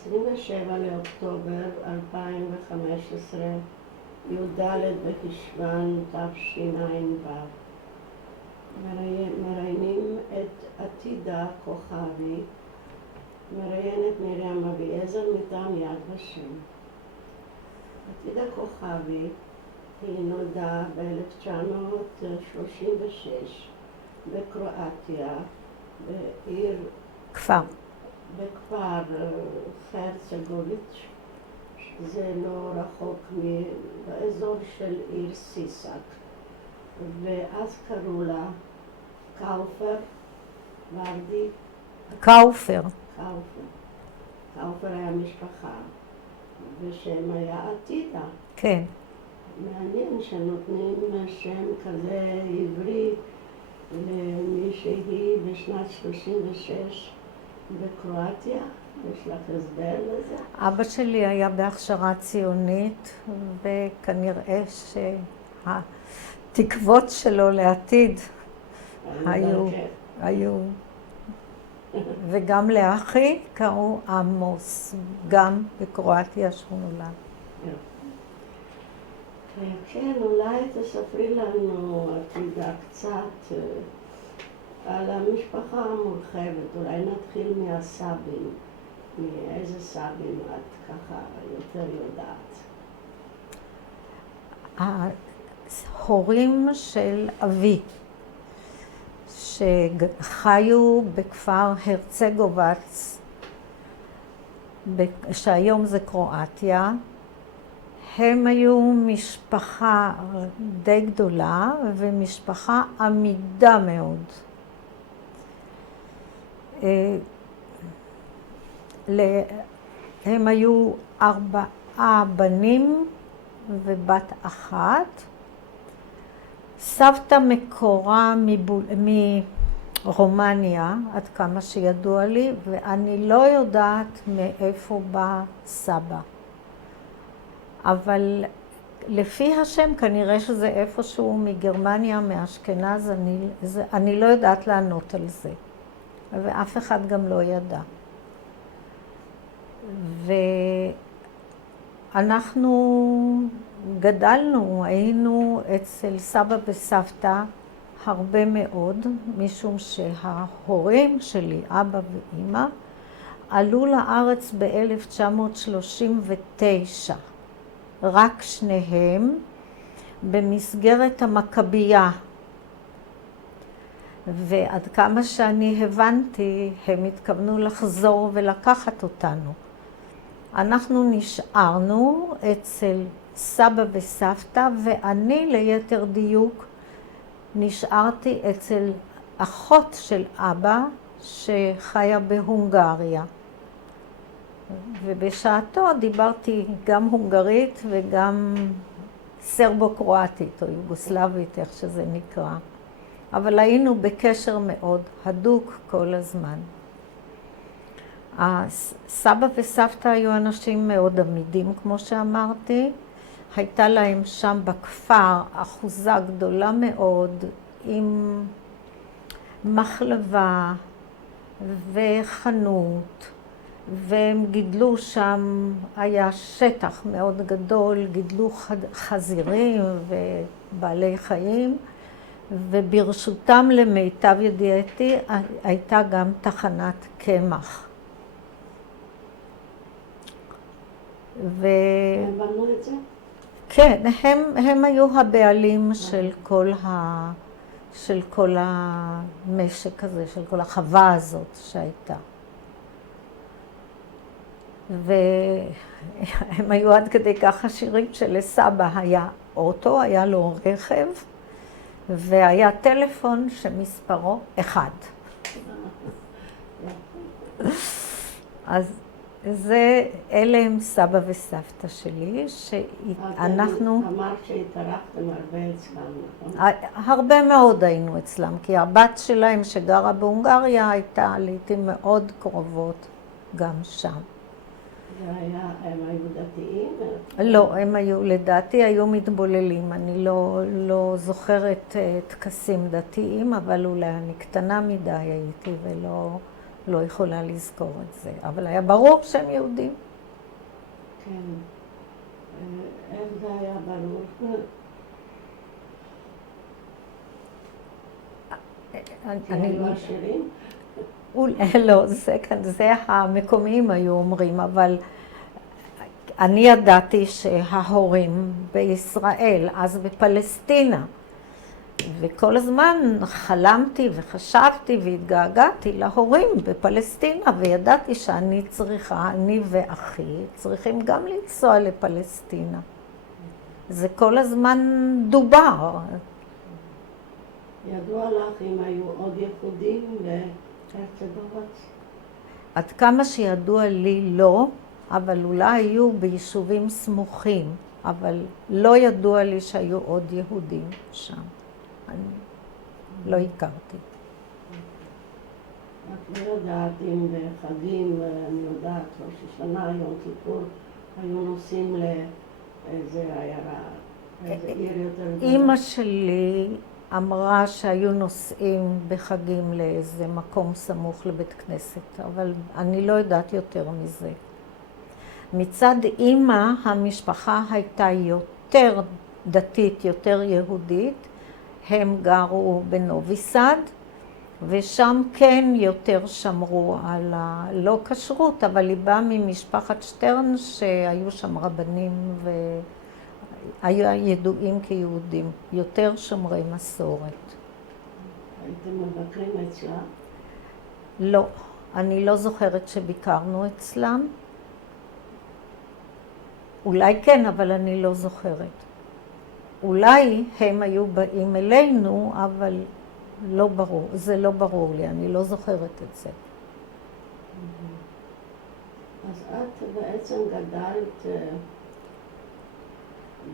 27 לאוקטובר 2015, י"ד בחשוון תשע"ו. מראיינים את עתידה כוכבי, מראיינת מרים אביעזר מטעם יד ושם. עתידה כוכבי היא נולדה ב-1936 בקרואטיה, בכפר חרצגוביץ', זה לא רחוק באזור של עיר סיסק, ואז קראו לה קאופר ורדי. קאופר היה משפחה, ושם היה עתידה. כן. מעניין שנותנים שם כזה עברי למישהי בשנת 36 בקרואטיה. יש לך הסבר לזה? אבא שלי היה בהכשרה ציונית, וכנראה שהתקוות שלו לעתיד היו. וגם לאחי קראו עמוס, גם בקרואטיה שהוא נולד. כן, אולי תספרי לנו עתידה קצת על המשפחה המורחבת. אולי נתחיל מהסבים. מאיזה סבים את ככה יותר יודעת? ההורים של אבי, שחיו בכפר הרצגובץ, שהיום זה קרואטיה, הם היו משפחה די גדולה ומשפחה עמידה מאוד. הם היו 4 בנים ובת אחת. סבתא מקורה מרומניה, עד כמה שידוע לי, ואני לא יודעת מאיפה בא סבא. אבל לפי השם כנראה שזה איפשהו מגרמניה, מאשכנז, אני לא יודעת לענות על זה. ואף אחד גם לא ידע. ואנחנו גדלנו, היינו אצל סבא וסבתא הרבה מאוד, משום שההורים שלי, אבא ואמא, עלו לארץ ב-1939, רק שניהם, במסגרת המכבייה. ועד כמה שאני הבנתי, הם התכוונו לחזור ולקחת אותנו. אנחנו נשארנו אצל סבא וסבתא, ואני ליתר דיוק נשארתי אצל אחות של אבא שחיה בהונגריה. ובשעתו דיברתי גם הונגרית וגם סרבו-קרואטית או יוגוסלבית, איך שזה נקרא. אבל היינו בקשר מאוד הדוק כל הזמן. הסבא וסבתא היו אנשים מאוד עמידים, כמו שאמרתי. הייתה להם שם בכפר אחוזה גדולה מאוד, עם מחלבה וחנות, והם גידלו שם, היה שטח מאוד גדול, גידלו חזירים ובעלי חיים, וברשותם למיטב ידיעתי הייתה גם תחנת קמח. הם בנו את זה? כן, הם היו הבעלים של כל המשק הזה, של כל החווה הזאת שהייתה. והם היו עד כדי כך עשירים שלסבא היה אוטו, היה לו רכב, והיה טלפון שמספרו 1. אז אלה הם סבא וסבתא שלי, שאנחנו... אמרת שהתארחתם הרבה אצלם, נכון? הרבה מאוד היינו אצלם, כי הבת שלהם שגרה בהונגריה הייתה לעתים מאוד קרובות גם שם. הם היו דתיים? לא, הם היו, לדעתי, היו מתבוללים. אני לא זוכרת טקסים דתיים, אבל אולי אני קטנה מדי הייתי ולא לא יכולה לזכור את זה, אבל היה ברור שהם יהודים. כן. איך זה היה ברור? אני לא... השירים? לא, זה המקומיים היו אומרים, אבל אני ידעתי שההורים בישראל, אז בפלסטינה, וכל הזמן חלמתי וחשבתי והתגעגעתי להורים בפלסטינה, וידעתי שאני צריכה, אני ואחי, צריכים גם לנסוע לפלסטינה. זה כל הזמן דובר. ידוע לך אם היו עוד יהודים בהרצגובץ? עד כמה שידוע לי לא, אבל אולי היו ביישובים סמוכים, אבל לא ידוע לי שהיו עוד יהודים שם. אני לא הכרתי. את לא יודעת אם בחגים, אני יודעת, ראש השנה, יום כיפור, היו נוסעים לאיזה עיירה, איזה עיר יותר גדולה. אמא שלי אמרה שהיו נוסעים בחגים לאיזה מקום סמוך לבית כנסת, אבל אני לא יודעת יותר מזה. מצד אמא, המשפחה הייתה יותר דתית, יותר יהודית. הם גרו בנובי סאד, ושם כן יותר שמרו על הלא כשרות, אבל היא באה ממשפחת שטרן שהיו שם רבנים והיו ידועים כיהודים, יותר שומרי מסורת. הייתם מבקרים אצלה? לא, אני לא זוכרת שביקרנו אצלם. אולי כן, אבל אני לא זוכרת. אולי הם היו באים אלינו, אבל לא ברור, זה לא ברור לי, אני לא זוכרת את זה. אז את בעצם גדלת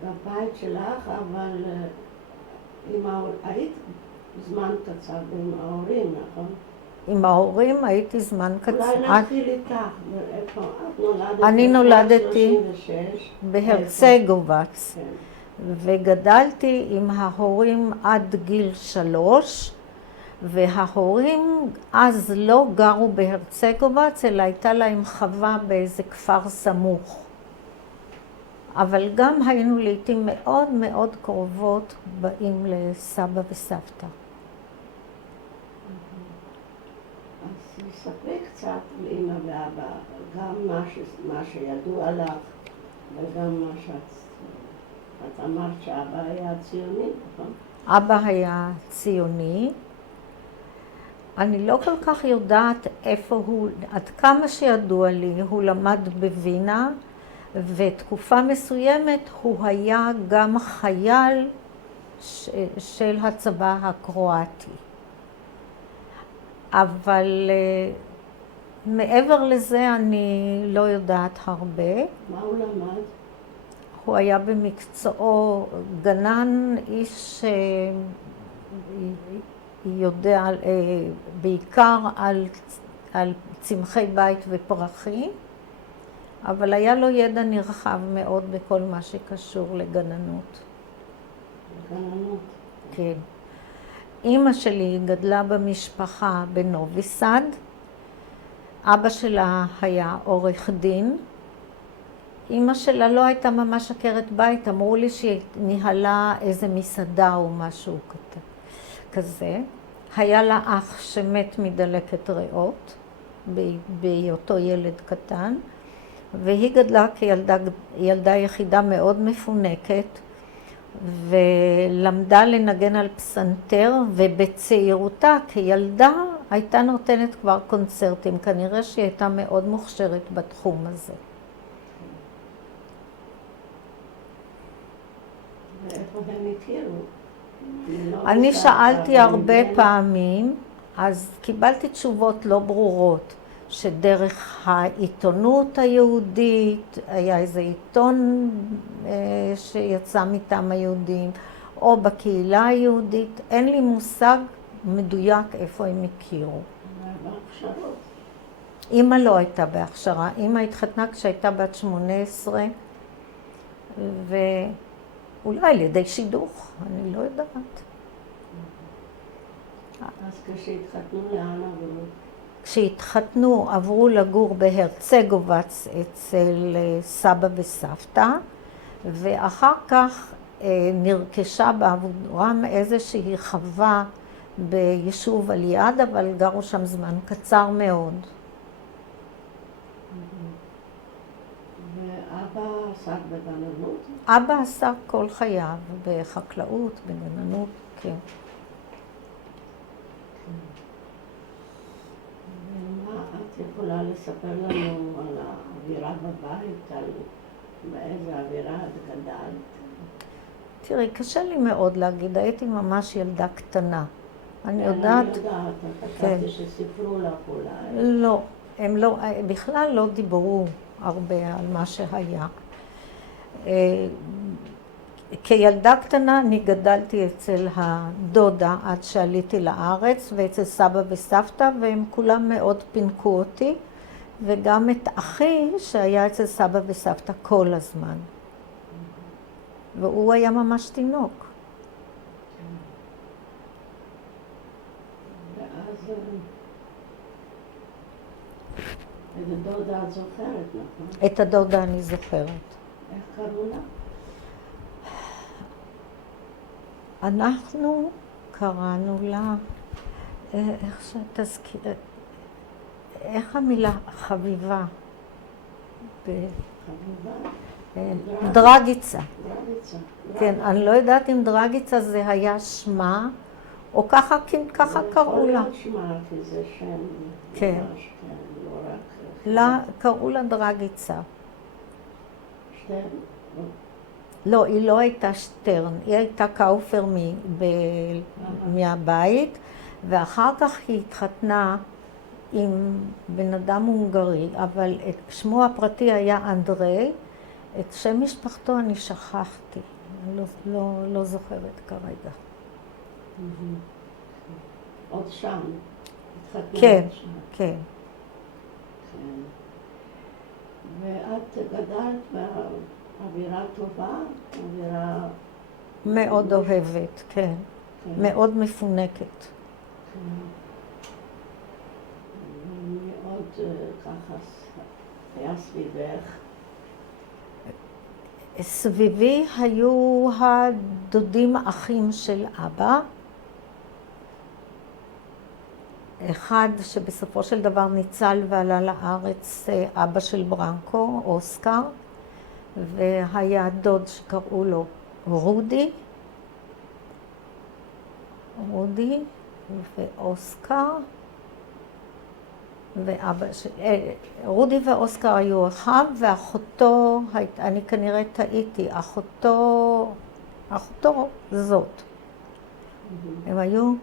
בבית שלך, אבל היית זמן קצר עם ההורים, נכון? עם ההורים הייתי זמן קצר. אולי נתחיל איתך, איפה את נולדת? אני נולדתי 36. בהרצגובץ, כן. וגדלתי עם ההורים עד גיל 3, וההורים אז לא גרו בהרצגובץ, אלא הייתה להם חווה באיזה כפר סמוך. אבל גם היינו לעתים מאוד מאוד קרובות באים לסבא וסבתא. אז נספר קצת לאמא ואבא, גם מה שידוע לך וגם מה את אמרת שאבא היה ציוני, נכון? אבא היה ציוני. אני לא כל כך יודעת איפה הוא, עד כמה שידוע לי, הוא למד בווינה, ותקופה מסוימת הוא היה גם חייל של הצבא הקרואטי. אבל מעבר לזה אני לא יודעת הרבה. מה הוא למד? הוא היה במקצועו גנן, איש יודע בעיקר על צמחי בית ופרחים, אבל היה לו ידע נרחב מאוד בכל מה שקשור לגננות. גננות? כן. אמא שלי גדלה במשפחה בנובי סאד. אבא שלה היה עורך דין. אמא שלה לא הייתה ממש עקרת בית, אמרו לי שהיא ניהלה איזה מסעדה או משהו כזה. היה לה אח שמת מדלקת ריאות, בהיותו ילד קטן, והיא גדלה כילדה יחידה מאוד מפונקת, ולמדה לנגן על פסנתר, ובצעירותה כילדה הייתה נותנת כבר קונצרטים. כנראה שהיא הייתה מאוד מוכשרת בתחום הזה. ואיפה הם הכירו? אני שאלתי הרבה פעמים, אז קיבלתי תשובות לא ברורות, שדרך העיתונות היהודית, היה איזה עיתון שיצא מטעם היהודים, או בקהילה היהודית, אין לי מושג מדויק איפה הם הכירו. בהכשרות? אמא לא הייתה בהכשרה, אמא התחתנה כשהייתה בת 18, ואולי על ידי שידוך, אני לא יודעת. אז כשהתחתנו לאן עברו? כשהתחתנו עברו לגור בהרצגובץ אצל סבא וסבתא, ואחר כך נרכשה בעבורם איזושהי חווה ביישוב על יד, אבל גרו שם זמן קצר מאוד. ואבא עסק בגננות? אבא עסק כל חייו בחקלאות, בגננות, כן. ומה את יכולה לספר לנו על האווירה בבית, על באיזה אווירה את גדלת? תראי, קשה לי מאוד להגיד, הייתי ממש ילדה קטנה. אני יודעת... אני יודעת, חשבתי שסיפרו לך אולי. לא, הם לא, בכלל לא דיברו הרבה על מה שהיה. כילדה קטנה אני גדלתי אצל הדודה עד שעליתי לארץ, ואצל סבא וסבתא, והם כולם מאוד פינקו אותי, וגם את אחי שהיה אצל סבא וסבתא כל הזמן. והוא היה ממש תינוק. ואז איזה דודה את זוכרת, נכון? את הדודה אני זוכרת. איך קראו לה? אנחנו קראנו לה, איך שתזכיר, איך המילה חביבה? חביבה? דרגיצה. דרגיצה. כן, אני לא יודעת אם דרגיצה זה היה שמה, או ככה קראו לה. יכול להיות שמה, כי זה שם. כן. ממש, כן, לא רק... לה, קראו לה דרגיצה. שטרן? לא, היא לא הייתה שטרן, היא הייתה קאופר מהבית, ואחר כך היא התחתנה עם בן אדם הונגרי, אבל את שמו הפרטי היה אנדרי, את שם משפחתו אני שכחתי, לא זוכרת כרגע. עוד שם? כן, כן. ואת גדלת באווירה טובה? אווירה... מאוד אוהבת, כן. מאוד מפונקת. מאוד ככה היה סביבך. סביבי היו הדודים אחים של אבא. אחד שבסופו של דבר ניצל ועלה לארץ, אבא של ברנקו, אוסקר, והיה דוד שקראו לו רודי ואוסקר, רודי ואוסקר היו אחיו, ואחותו, אני כנראה טעיתי, אחותו זאת. הם היו,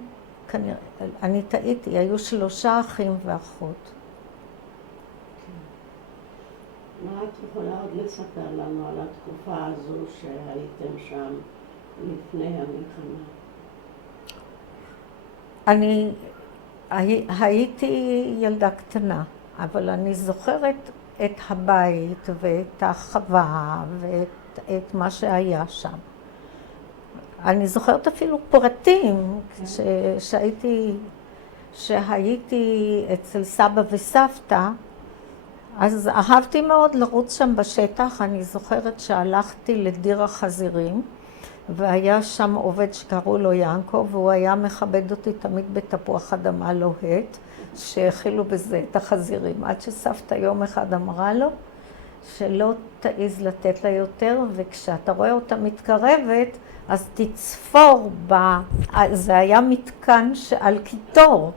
כנראה, אני טעיתי, היו 3 אחים ואחות. מה את יכולה עוד לספר לנו על התקופה הזו שהייתם שם לפני המלחמה? אני הייתי ילדה קטנה, אבל אני זוכרת את הבית ואת החווה ואת מה שהיה שם. אני זוכרת אפילו פרטים, שהייתי אצל סבא וסבתא, אז אהבתי מאוד לרוץ שם בשטח. אני זוכרת שהלכתי לדיר החזירים, והיה שם עובד שקראו לו ינקו, והוא היה מכבד אותי תמיד בתפוח אדמה לוהט, שהאכילו בזה את החזירים, עד שסבתא יום אחד אמרה לו שלא תעיז לתת לה יותר, וכשאתה רואה אותה מתקרבת, אז תצפור זה היה מתקן על קיטור,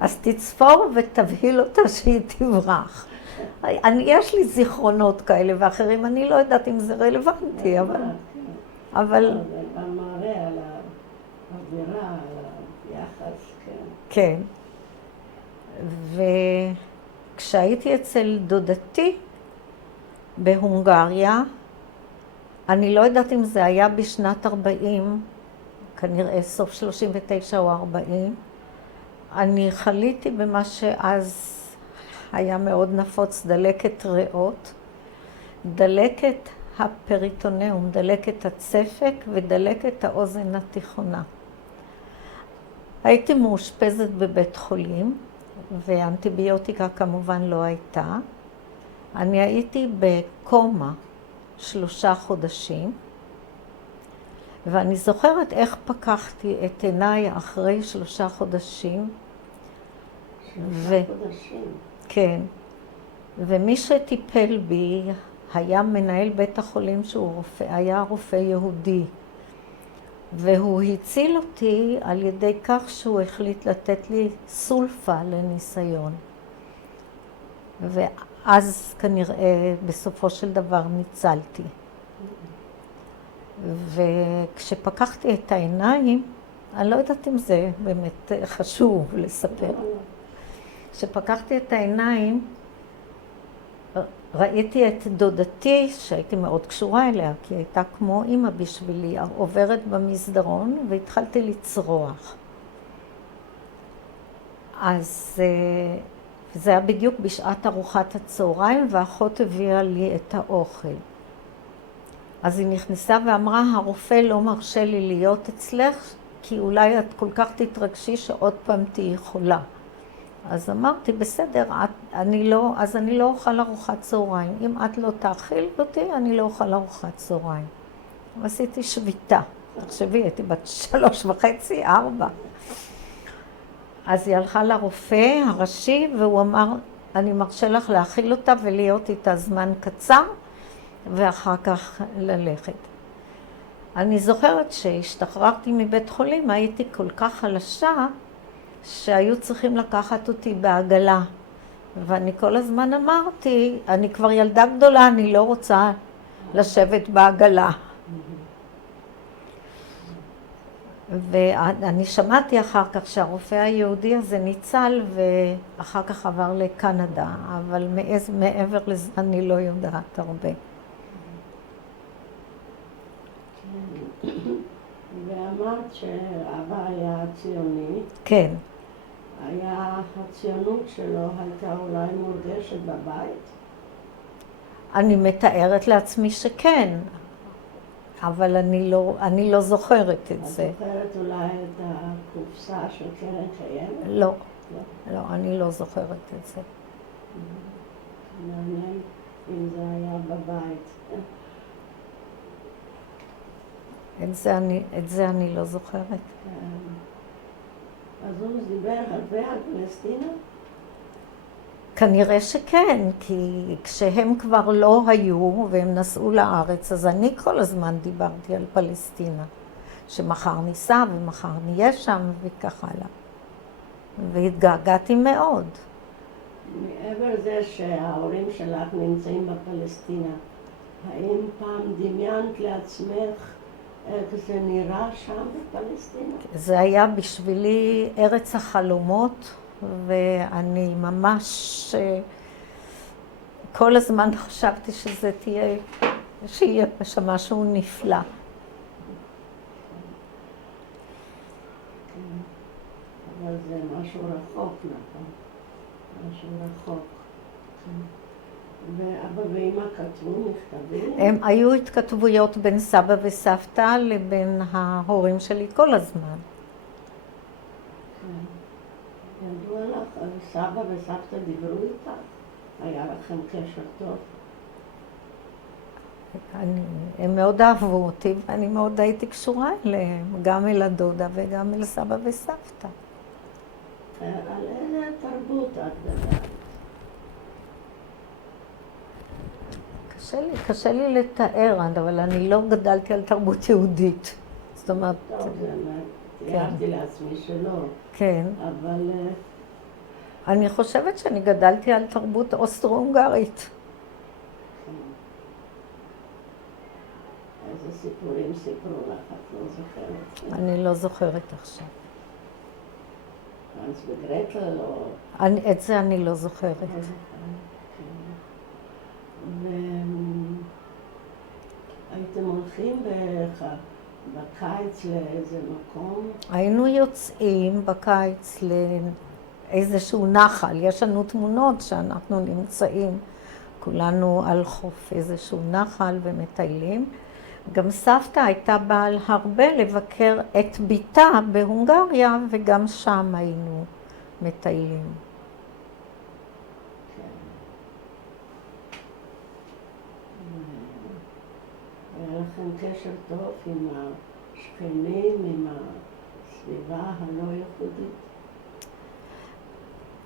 אז תצפור ותבהיל אותה שהיא תברח. יש לי זיכרונות כאלה ואחרים, אני לא יודעת אם זה רלוונטי, אבל... המראה על האווירה, על היחס, כן. וכשהייתי אצל דודתי בהונגריה, אני לא יודעת אם זה היה בשנת 40, כנראה סוף 39 או 40, אני חליתי במה שאז היה מאוד נפוץ, דלקת ריאות, דלקת הפריטונאום, דלקת הצפק ודלקת האוזן התיכונה. הייתי מאושפזת בבית חולים, ואנטיביוטיקה כמובן לא הייתה. אני הייתי בקומה 3 חודשים, ואני זוכרת איך פקחתי את עיניי אחרי 3 חודשים. 3 חודשים? כן. ומי שטיפל בי היה מנהל בית החולים שהוא היה רופא יהודי. והוא הציל אותי על ידי כך שהוא החליט לתת לי סולפה לניסיון. ואז כנראה בסופו של דבר ניצלתי. וכשפקחתי את העיניים, אני לא יודעת אם זה באמת חשוב לספר. כשפקחתי את העיניים, ראיתי את דודתי, שהייתי מאוד קשורה אליה, כי היא הייתה כמו אמא בשבילי, עוברת במסדרון, והתחלתי לצרוח. אז זה היה בדיוק בשעת ארוחת הצהריים, והאחות הביאה לי את האוכל. אז היא נכנסה ואמרה, הרופא לא מרשה לי להיות אצלך, כי אולי את כל כך תתרגשי שעוד פעם תהיי חולה. אז אמרתי, בסדר, אני לא אוכל ארוחת צהריים. אם את לא תאכיל אותי, אני לא אוכל ארוחת צהריים. עשיתי שביתה. תחשבי, הייתי בת 3.5, 4. אז היא הלכה לרופא הראשי, והוא אמר, אני מרשה לך להאכיל אותה ולהיות איתה זמן קצר, ואחר כך ללכת. אני זוכרת שהשתחררתי מבית חולים, הייתי כל כך חלשה, שהיו צריכים לקחת אותי בעגלה. ואני כל הזמן אמרתי, אני כבר ילדה גדולה, אני לא רוצה לשבת בעגלה. ואני שמעתי אחר כך שהרופא היהודי הזה ניצל, ואחר כך עבר לקנדה, אבל מעבר לזה אני לא יודעת הרבה. ואמרת שאבא היה ציוני. כן. הציונות שלו הייתה אולי מורגשת בבית? אני מתארת לעצמי שכן, אבל אני לא זוכרת את זה. את זוכרת אולי את הקופסה של קרן קיימת? לא, לא, אני לא זוכרת את זה. מעניין אם זה היה בבית. את זה אני לא זוכרת. אז הוא דיבר הרבה על פלסטינה? כנראה שכן, כי כשהם כבר לא היו והם נסעו לארץ, אז אני כל הזמן דיברתי על פלסטינה. שמחר ניסע ומחר נהיה שם וכך הלאה. והתגעגעתי מאוד. מעבר לזה שההורים שלך נמצאים בפלסטינה, האם פעם דמיינת לעצמך איך זה נראה שם בפלסטינה? זה היה בשבילי ארץ החלומות, ואני ממש כל הזמן חשבתי שיהיה שם משהו נפלא. אבל זה משהו רחוק, נכון? משהו רחוק. ואבא ואמא כתבו מכתבים? הם היו התכתבויות בין סבא וסבתא לבין ההורים שלי כל הזמן. ידוע לך, סבא וסבתא דיברו איתך? היה לכם קשר טוב? הם מאוד אהבו אותי ואני מאוד הייתי קשורה אליהם, גם אל הדודה וגם אל סבא וסבתא. על איזה תרבות את מדברת? קשה לי לתאר, אבל אני לא גדלתי על תרבות יהודית. זאת אומרת... טוב, תיארתי לעצמי שלא. כן. אבל... אני חושבת שאני גדלתי על תרבות אוסטרו-הונגרית. איזה סיפורים סיפרו לך, את לא זוכרת? אני לא זוכרת עכשיו. פרנץ וגרטל או... את זה אני לא זוכרת. הייתם הולכים בקיץ לאיזה מקום? היינו יוצאים בקיץ לאיזשהו נחל. יש לנו תמונות שאנחנו נמצאים כולנו על חוף איזשהו נחל ומטיילים. גם סבתא הייתה בעל הרבה לבקר את ביתה בהונגריה, וגם שם היינו מטיילים. לכם קשר טוב עם השכנים, עם הסביבה הלא יהודית?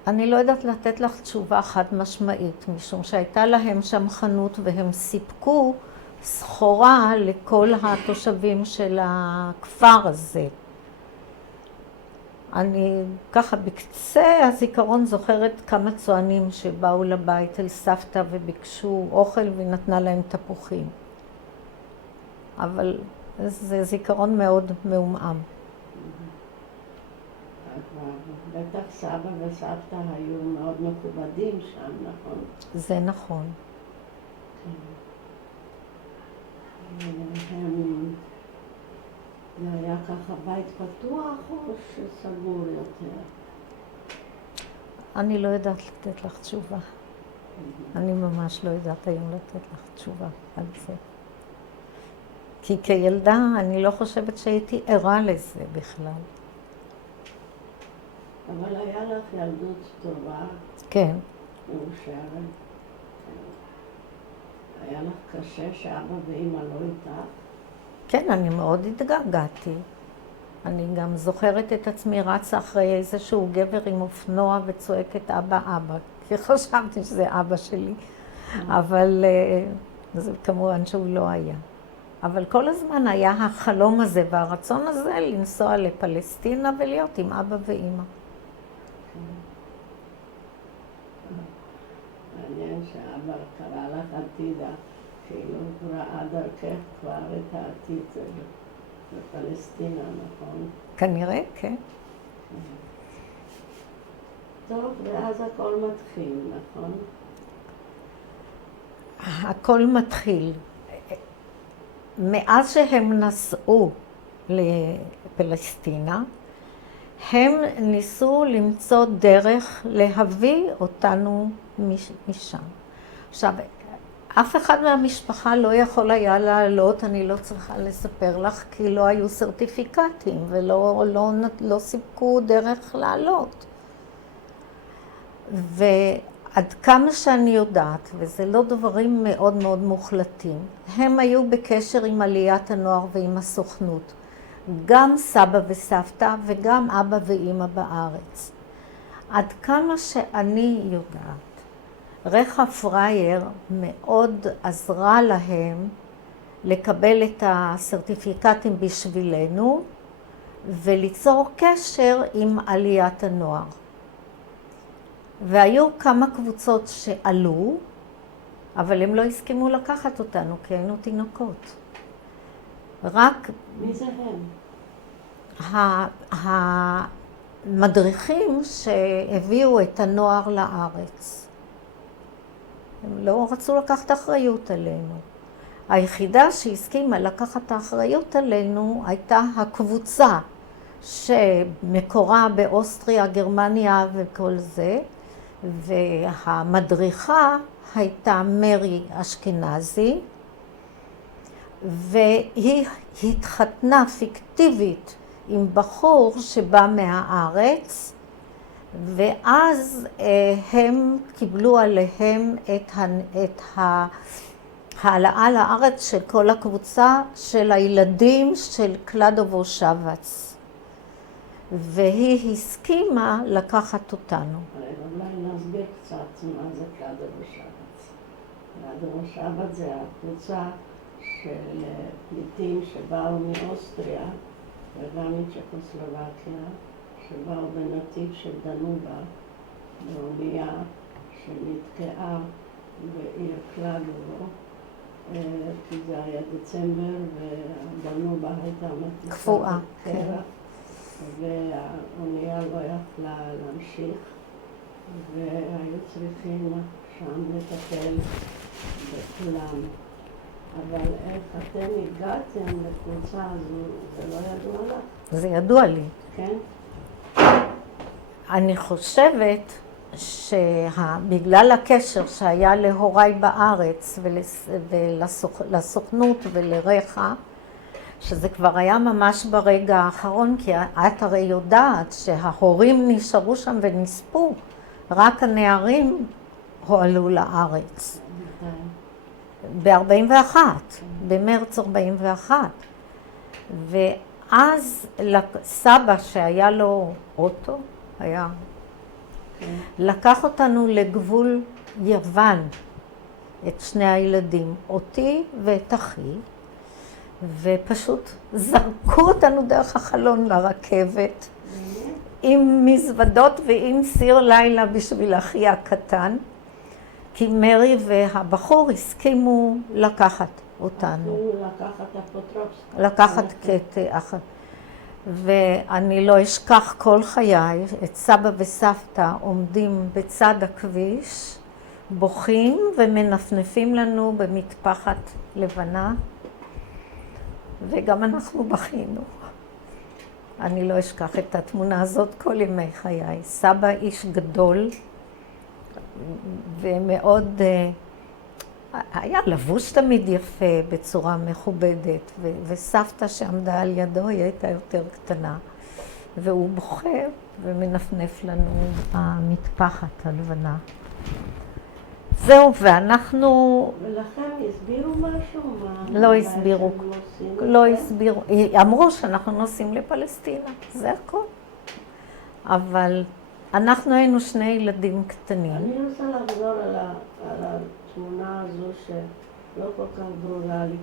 אני לא יודעת לתת לך תשובה חד משמעית, משום שהייתה להם שם חנות והם סיפקו סחורה לכל התושבים של הכפר הזה. אני ככה בקצה הזיכרון זוכרת כמה צוענים שבאו לבית אל סבתא וביקשו אוכל ונתנה להם תפוחים. אבל זה זיכרון מאוד מעומעם. בטח סבא וסבתא היו מאוד מכובדים שם, נכון? זה נכון. זה היה ככה בית פתוח או שסגור יותר? אני לא יודעת לתת לך תשובה. אני ממש לא יודעת היום לתת לך תשובה על זה. כי כילדה אני לא חושבת שהייתי ערה לזה בכלל. אבל היה לך ילדות טובה. כן. מאושרת. היה לך קשה שאבא ואמא לא איתך? כן, אני מאוד התגעגעתי. אני גם זוכרת את עצמי רצה אחרי איזשהו גבר עם אופנוע וצועקת אבא אבא, כי חשבתי שזה אבא שלי, אבל זה כמובן שהוא לא היה. אבל כל הזמן היה החלום הזה והרצון הזה לנסוע לפלסטינה ולהיות עם אבא ואמא. מעניין שאבא קרא לך עתידה, כאילו ראה דרכך כבר את העתיד בפלסטינה, נכון? כנראה, כן. טוב, ואז הכל מתחיל, נכון? הכל מתחיל. מאז שהם נסעו לפלסטינה, הם ניסו למצוא דרך להביא אותנו משם. עכשיו, אף אחד מהמשפחה לא יכול היה לעלות, אני לא צריכה לספר לך, כי לא היו סרטיפיקטים ולא סיפקו דרך לעלות. ועד כמה שאני יודעת, וזה לא דברים מאוד מאוד מוחלטים, הם היו בקשר עם עליית הנוער ועם הסוכנות. גם סבא וסבתא וגם אבא ואמא בארץ. עד כמה שאני יודעת, רחה פרייר מאוד עזרה להם לקבל את הסרטיפיקטים בשבילנו וליצור קשר עם עליית הנוער. והיו כמה קבוצות שעלו, אבל הם לא הסכימו לקחת אותנו כי היינו תינוקות. רק מי זה הם? המדריכים שהביאו את הנוער לארץ. הם לא רצו לקחת אחריות עלינו. היחידה שהסכימה לקחת את האחריות עלינו הייתה הקבוצה שמקורה באוסטריה, גרמניה וכל זה, והמדריכה הייתה מרי אשכנזי, והיא התחתנה פיקטיבית עם בחור שבא מהארץ, ואז הם קיבלו עליהם את העלאה לארץ של כל הקבוצה של הילדים של קלדובו שבץ. והיא הסכימה לקחת אותנו. אולי נסביר קצת מה זה קלדובו שבץ. קלדובו שבץ זה הקבוצה של פליטים שבאו מאוסטריה וגם מצ'קוסלובקיה, שבאו בנתיב של דנובה, באונייה שנתקעה בעיר קלדובו, כי זה היה דצמבר ודנובה הייתה קפואה, כן. והאונייה לא יכלה להמשיך, והיו צריכים שם לטפל בכולם. אבל איך אתם הגעתם לקבוצה הזו, זה לא ידוע לך? זה ידוע לי. כן? אני חושבת שבגלל הקשר שהיה להוריי בארץ ולסוכנות ולרחה, שזה כבר היה ממש ברגע האחרון, כי את הרי יודעת שההורים נשארו שם ונספו, רק הנערים הועלו לארץ. ב-41, במרץ 41. ואז סבא שהיה לו אוטו, לקח אותנו לגבול יוון, את שני הילדים, אותי ואת אחי, ופשוט זרקו אותנו דרך החלון לרכבת, עם מזוודות ועם סיר לילה בשביל אחי הקטן, כי מרי והבחור הסכימו לקחת אותנו. לקחת אפוטרופוס. לקחת קטע. ואני לא אשכח כל חיי את סבא וסבתא עומדים בצד הכביש, בוכים ומנפנפים לנו במטפחת לבנה, וגם אנחנו בכינו. אני לא אשכח את התמונה הזאת כל ימי חיי. סבא איש גדול ומאוד, היה לבוש תמיד יפה בצורה מכובדת, וסבתא שעמדה על ידו היא הייתה יותר קטנה, והוא בוכה ומנפנף לנו המטפחת הלבנה. זהו, ואנחנו... ולכם הסבירו משהו? לא הסבירו. לא הסבירו. אמרו שאנחנו נוסעים לפלסטינה, זה הכל. אבל אנחנו היינו שני ילדים קטנים. אני רוצה לחזור על התמונה הזו שלא כל כך ברורה לי.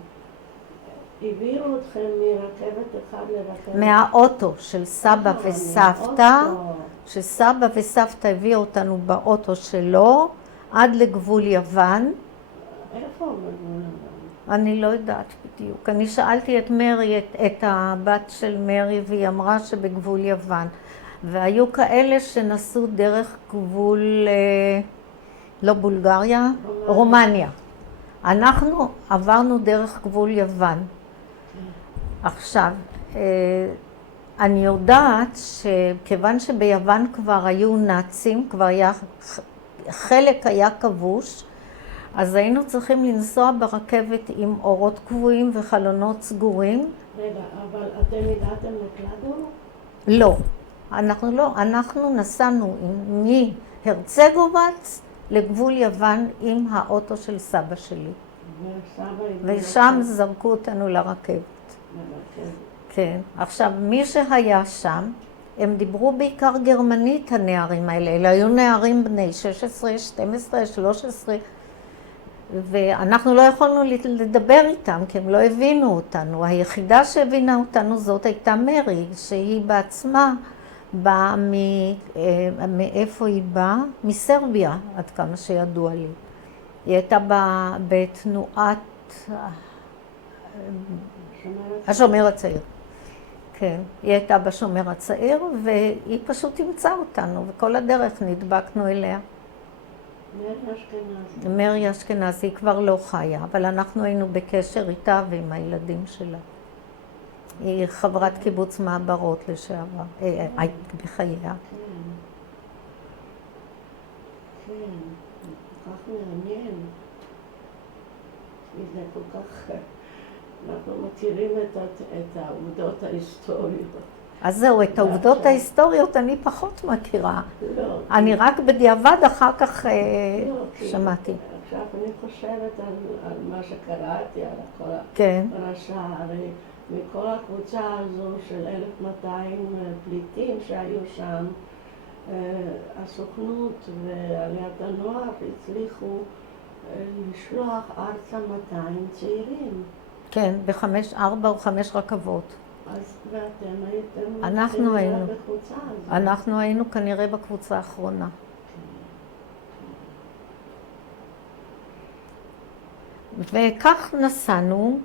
העבירו אתכם מרכבת אחד לרכבת? מהאוטו של סבא וסבתא, שסבא וסבתא הביאו אותנו באוטו שלו, עד לגבול יוון. איפה בגבול יוון? אני לא יודעת בדיוק. אני שאלתי את מרי, את הבת של מרי, והיא אמרה שבגבול יוון. והיו כאלה שנסעו דרך גבול, לא בולגריה, רומניה. אנחנו עברנו דרך גבול יוון. עכשיו, אני יודעת שכיוון שביוון כבר היו נאצים, כבר היה... חלק היה כבוש, אז היינו צריכים לנסוע ברכבת עם אורות קבועים וחלונות סגורים. רגע, אבל אתם הגעתם לקלדור? לא, אנחנו נסענו מהרצגובץ לגבול יוון עם האוטו של סבא שלי. ושם זרקו אותנו לרכבת. כן, עכשיו מי שהיה שם, הם דיברו בעיקר גרמנית, הנערים האלה. אלה היו נערים בני 16, 12, 13, ואנחנו לא יכולנו לדבר איתם, כי הם לא הבינו אותנו. היחידה שהבינה אותנו זאת הייתה מרי, שהיא בעצמה באה מאיפה היא באה? מסרביה, עד כמה שידוע לי. היא הייתה בתנועת השומר הצעיר. כן, היא הייתה בשומר הצעיר, והיא פשוט תמצא אותנו, וכל הדרך נדבקנו אליה. מרי אשכנזי. מרי אשכנזי, היא כבר לא חיה, אבל אנחנו היינו בקשר איתה ועם הילדים שלה. היא חברת קיבוץ מעברות לשעבר, בחייה. כן, כל כך מעניין. זה כל כך... אנחנו מכירים את העובדות ההיסטוריות. אז זהו, את העובדות ההיסטוריות אני פחות מכירה. לא. אני רק בדיעבד אחר כך שמעתי. עכשיו אני חושבת על מה שקראתי, על כל הרשע, הרי מכל הקבוצה הזו של 1,200 פליטים שהיו שם, הסוכנות ועליית הנוער הצליחו לשלוח ארצה 200 צעירים. כן, ב4 או 5 רכבות. אז ואתם הייתם... בקבוצה הזו. אנחנו היינו כנראה בקבוצה האחרונה. וכך נסענו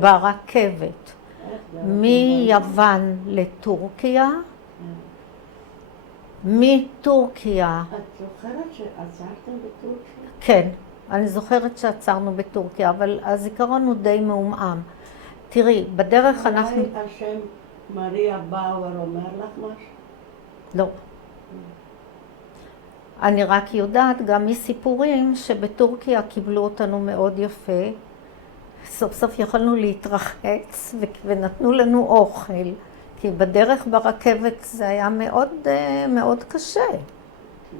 ברכבת. מיוון לטורקיה. מטורקיה. את זוכרת שעצרתם בטורקיה? כן. אני זוכרת שעצרנו בטורקיה, אבל הזיכרון הוא די מעומעם. תראי, בדרך אנחנו... אולי השם מריה באואר אומר לך משהו? לא. אני רק יודעת גם מסיפורים שבטורקיה קיבלו אותנו מאוד יפה. סוף סוף יכולנו להתרחץ ונתנו לנו אוכל, כי בדרך ברכבת זה היה מאוד מאוד קשה.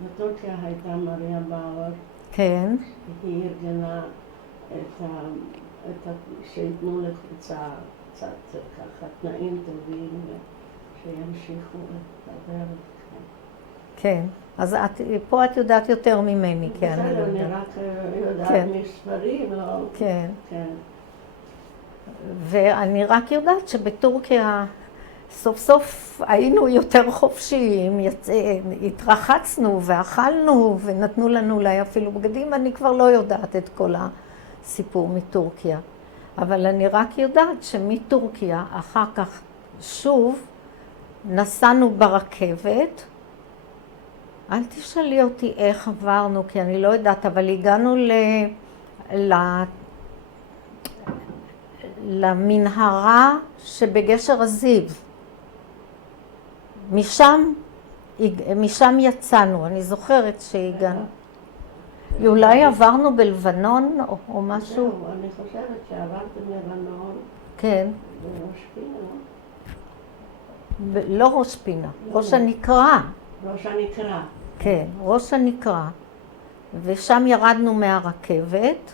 בטורקיה הייתה מריה באואר. כן. היא ארגנה שיתנו לקבוצה קצת ככה תנאים טובים שימשיכו את הדרך. כן. אז פה את יודעת יותר ממני, כן. בסדר, אני רק יודעת מספרים, לא... כן. כן. ואני רק יודעת שבטורקיה סוף סוף היינו יותר חופשיים, התרחצנו ואכלנו ונתנו לנו אולי אפילו בגדים, אני כבר לא יודעת את כל הסיפור מטורקיה. אבל אני רק יודעת שמטורקיה אחר כך שוב נסענו ברכבת, אל תשאלי אותי איך עברנו, כי אני לא יודעת, אבל הגענו למנהרה שבגשר הזיו. משם יצאנו, אני זוכרת שהגענו. אולי עברנו בלבנון או משהו? זהו, אני חושבת שעברתם לבנון. כן. בראש פינה, לא? לא ראש פינה, ראש הנקרה. ראש הנקרה. כן, ראש הנקרה. ושם ירדנו מהרכבת,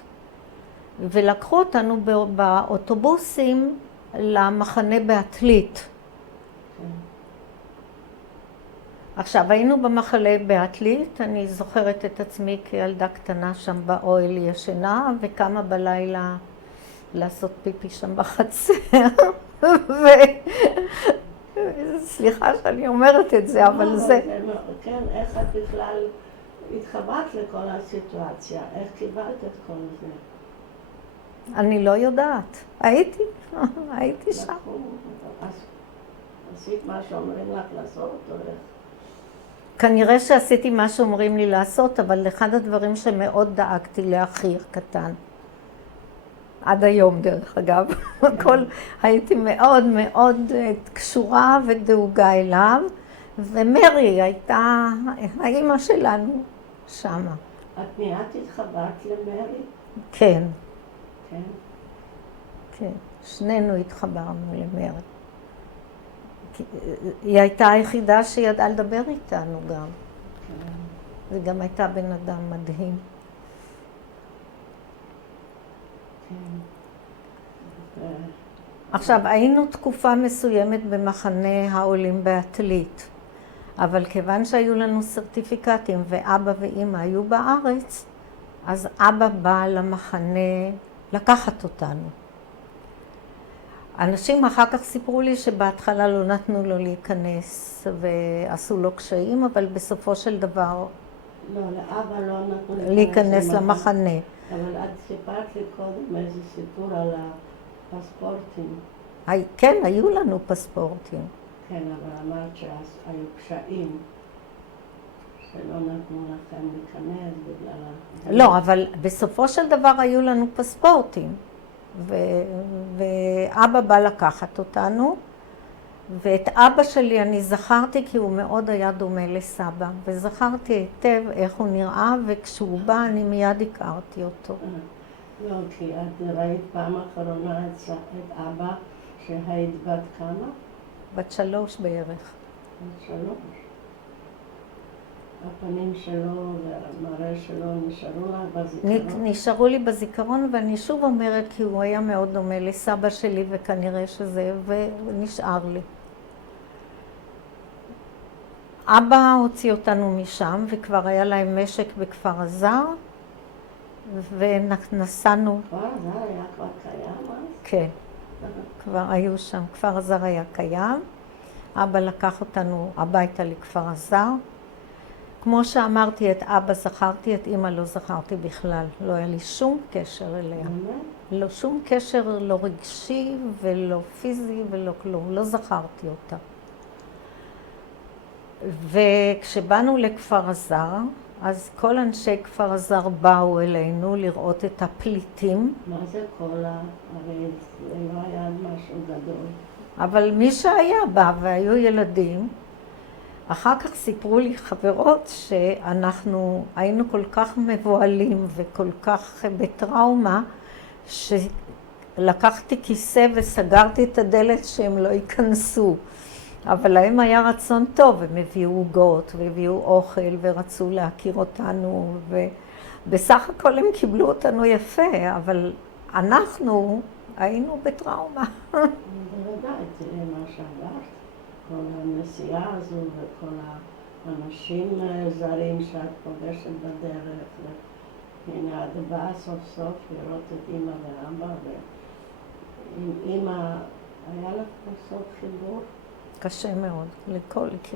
ולקחו אותנו באוטובוסים למחנה בעתלית. עכשיו, היינו במחנה בעתלית, אני זוכרת את עצמי כילדה קטנה שם באוהל ישנה, וקמה בלילה לעשות פיפי שם בחצר. סליחה שאני אומרת את זה, אבל זה... כן, איך את בכלל התחברת לכל הסיטואציה? איך קיבלת את כל זה? אני לא יודעת. הייתי שם. אז עשית מה שאומרים לך לעשות, או איך? כנראה שעשיתי מה שאומרים לי לעשות, אבל אחד הדברים שמאוד דאגתי לאחי הקטן. עד היום, דרך אגב. הייתי מאוד מאוד קשורה ודאוגה אליו, ומרי הייתה האמא שלנו שמה. את מיד התחברת למרי? כן. כן? כן. שנינו התחברנו למרי. היא הייתה היחידה שידעה לדבר איתנו גם. כן. וגם הייתה בן אדם מדהים. עכשיו, היינו תקופה מסוימת במחנה העולים בעתלית, אבל כיוון שהיו לנו סרטיפיקטים ואבא ואמא היו בארץ, אז אבא בא למחנה לקחת אותנו. אנשים אחר כך סיפרו לי שבהתחלה לא נתנו לו להיכנס ועשו לו קשיים, אבל בסופו של דבר... לא, לאבא לא נתנו להיכנס למחנה. אבל את סיפרת לי קודם איזה סיפור על הפספורטים. כן, היו לנו פספורטים. כן, אבל אמרת שהיו קשיים, שלא נתנו לכם להיכנס בגלל... לא, אבל בסופו של דבר היו לנו פספורטים. ואבא בא לקחת אותנו, ואת אבא שלי אני זכרתי כי הוא מאוד היה דומה לסבא, וזכרתי היטב איך הוא נראה, וכשהוא בא אני מיד הכרתי אותו. לא, כי את ראית פעם אחרונה את אבא שהיית בת כמה? בת 3 בערך. בת 3. הפנים שלו והמראה שלו נשארו לך בזיכרון? נשארו לי בזיכרון, ואני שוב אומרת כי הוא היה מאוד דומה לסבא שלי, וכנראה שזה, ונשאר לי. אבא הוציא אותנו משם, וכבר היה להם משק בכפר הזר, ונסענו... כפר הזר היה כבר קיים אז? כן, כבר היו שם, כפר הזר היה קיים. אבא לקח אותנו הביתה לכפר הזר. כמו שאמרתי, את אבא זכרתי, את אמא לא זכרתי בכלל. לא היה לי שום קשר אליה. לא, שום קשר לא רגשי ולא פיזי ולא כלום. לא זכרתי אותה. וכשבאנו לכפר הזר, אז כל אנשי כפר הזר באו אלינו לראות את הפליטים. מה זה כל הרי זה לא היה משהו גדול. אבל מי שהיה בא והיו ילדים, אחר כך סיפרו לי חברות שאנחנו היינו כל כך מבועלים וכל כך בטראומה, שלקחתי כיסא וסגרתי את הדלת שהם לא ייכנסו. אבל להם היה רצון טוב, הם הביאו עוגות והביאו אוכל ורצו להכיר אותנו, ובסך הכל הם קיבלו אותנו יפה, אבל אנחנו היינו בטראומה. בוודאי, תראה מה שעברת, כל הנסיעה הזו וכל האנשים זרים שאת פוגשת בדרך, והנה את באה סוף סוף לראות את אמא ואבא, ועם אמא היה לך בסוף חיבור? קשה מאוד.